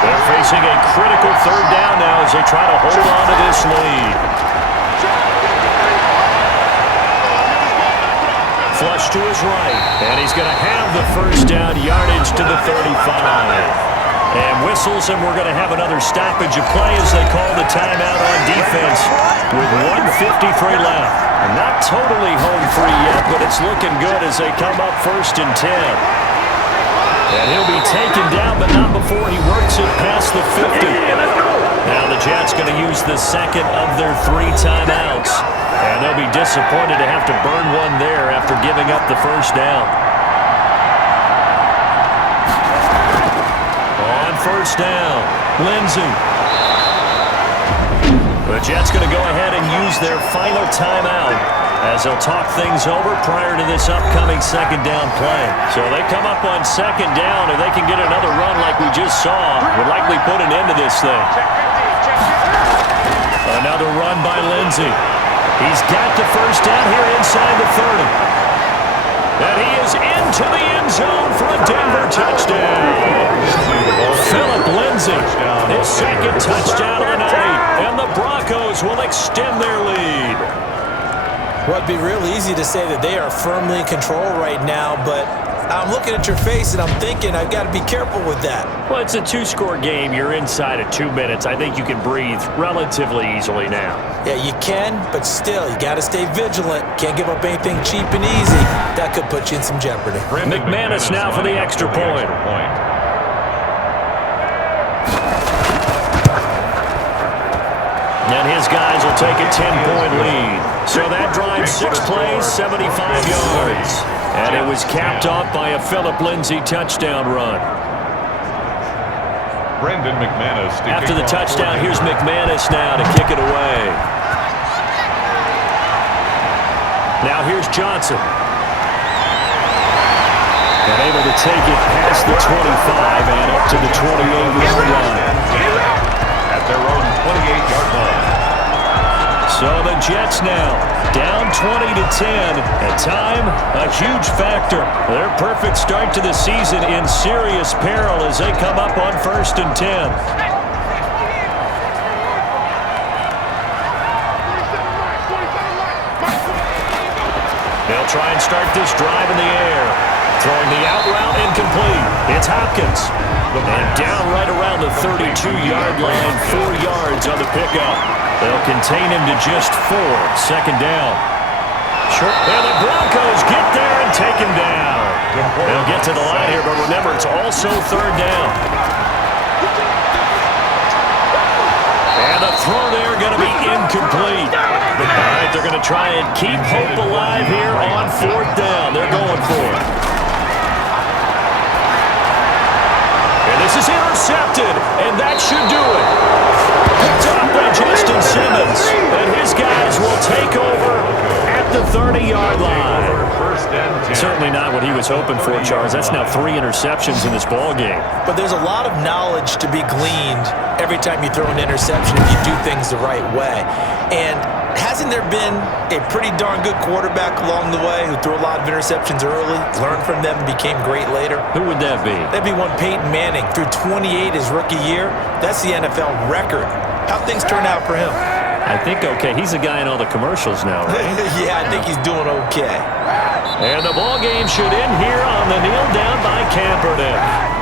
They're facing a critical 3rd down now as they try to hold on to this lead. Flush to his right, and he's going to have the 1st down, yardage to the 35. And whistles, and we're going to have another stoppage of play as they call the timeout on defense with 1:53 left. And not totally home free yet, but it's looking good as they come up 1st and 10. And he'll be taken down, but not before he works it past the 50. Now the Jets going to use the 2nd of their 3 timeouts. And they'll be disappointed to have to burn one there after giving up the 1st down. On 1st down, Lindsey. The Jets going to go ahead and use their final timeout as they'll talk things over prior to this upcoming 2nd down play. So they come up on 2nd down, and they can get another run like we just saw. Would likely put an end to this thing. Another run by Lindsey. He's got the 1st down here inside the 30. And he is into the end zone for a Denver touchdown. Philip Lindsey, his 2nd touchdown of the night, and the Broncos will extend their lead. Well, it'd be real easy to say that they are firmly in control right now, but I'm looking at your face and I'm thinking I've got to be careful with that. Well, it's a 2-score game. You're inside of 2 minutes. I think you can breathe relatively easily now. Yeah, you can, but still, you got to stay vigilant. Can't give up anything cheap and easy. That could put you in some jeopardy. McManus now for the extra point. And his guys will take a 10-point lead. So that drive 6 plays, 75 yards. And it was capped off by a Philip Lindsey touchdown run. Brendan McManus. After the touchdown, here's McManus now to kick it away. Now here's Johnson. And able to take it past the 25 and up to the 28-yard line. At their own 28-yard line. So the Jets now down 20-10. At time, a huge factor. Their perfect start to the season in serious peril as they come up on 1st and 10. They'll try and start this drive in the air. Throwing the out route incomplete. It's Hopkins. And down right around the 32-yard line, 4 yards on the pickup. They'll contain him to just 4, 2nd down. And the Broncos get there and take him down. They'll get to the line here, but remember, it's also third down. And the throw there going to be incomplete. All right, they're going to try and keep hope alive here on fourth down. They're going for it. And this is intercepted, and that should do it. Picked up by Justin Simmons, and his guys will take over at the 30-yard line. Certainly not what he was hoping for, Charles. That's now 3 interceptions in this ball game. But there's a lot of knowledge to be gleaned every time you throw an interception if you do things the right way. And hasn't there been a pretty darn good quarterback along the way who threw a lot of interceptions early, learned from them, and became great later? Who would that be? That'd be one Peyton Manning. Threw 28 his rookie year. That's the NFL record. How'd things turn out for him? I think okay. He's a guy in all the commercials now, right? Yeah, I think he's doing okay. And the ball game should end here on the kneel down by Kaepernick.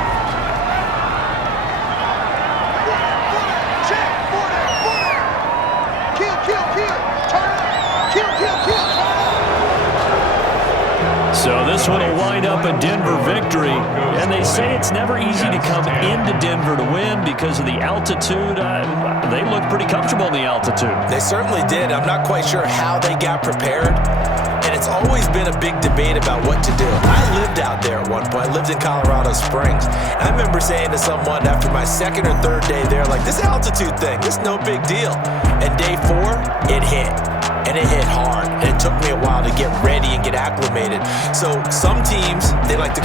So this one will wind up a Denver victory. And they say it's never easy to come into Denver to win because of the altitude. They look pretty comfortable in the altitude. They certainly did. I'm not quite sure how they got prepared. And it's always been a big debate about what to do. I lived out there at one point. I lived in Colorado Springs. I remember saying to someone after my second or third day there, like, this altitude thing, this is no big deal. And day 4, it hit. And it hit hard. And it took me a while to get ready and get acclimated. So some teams, they like to come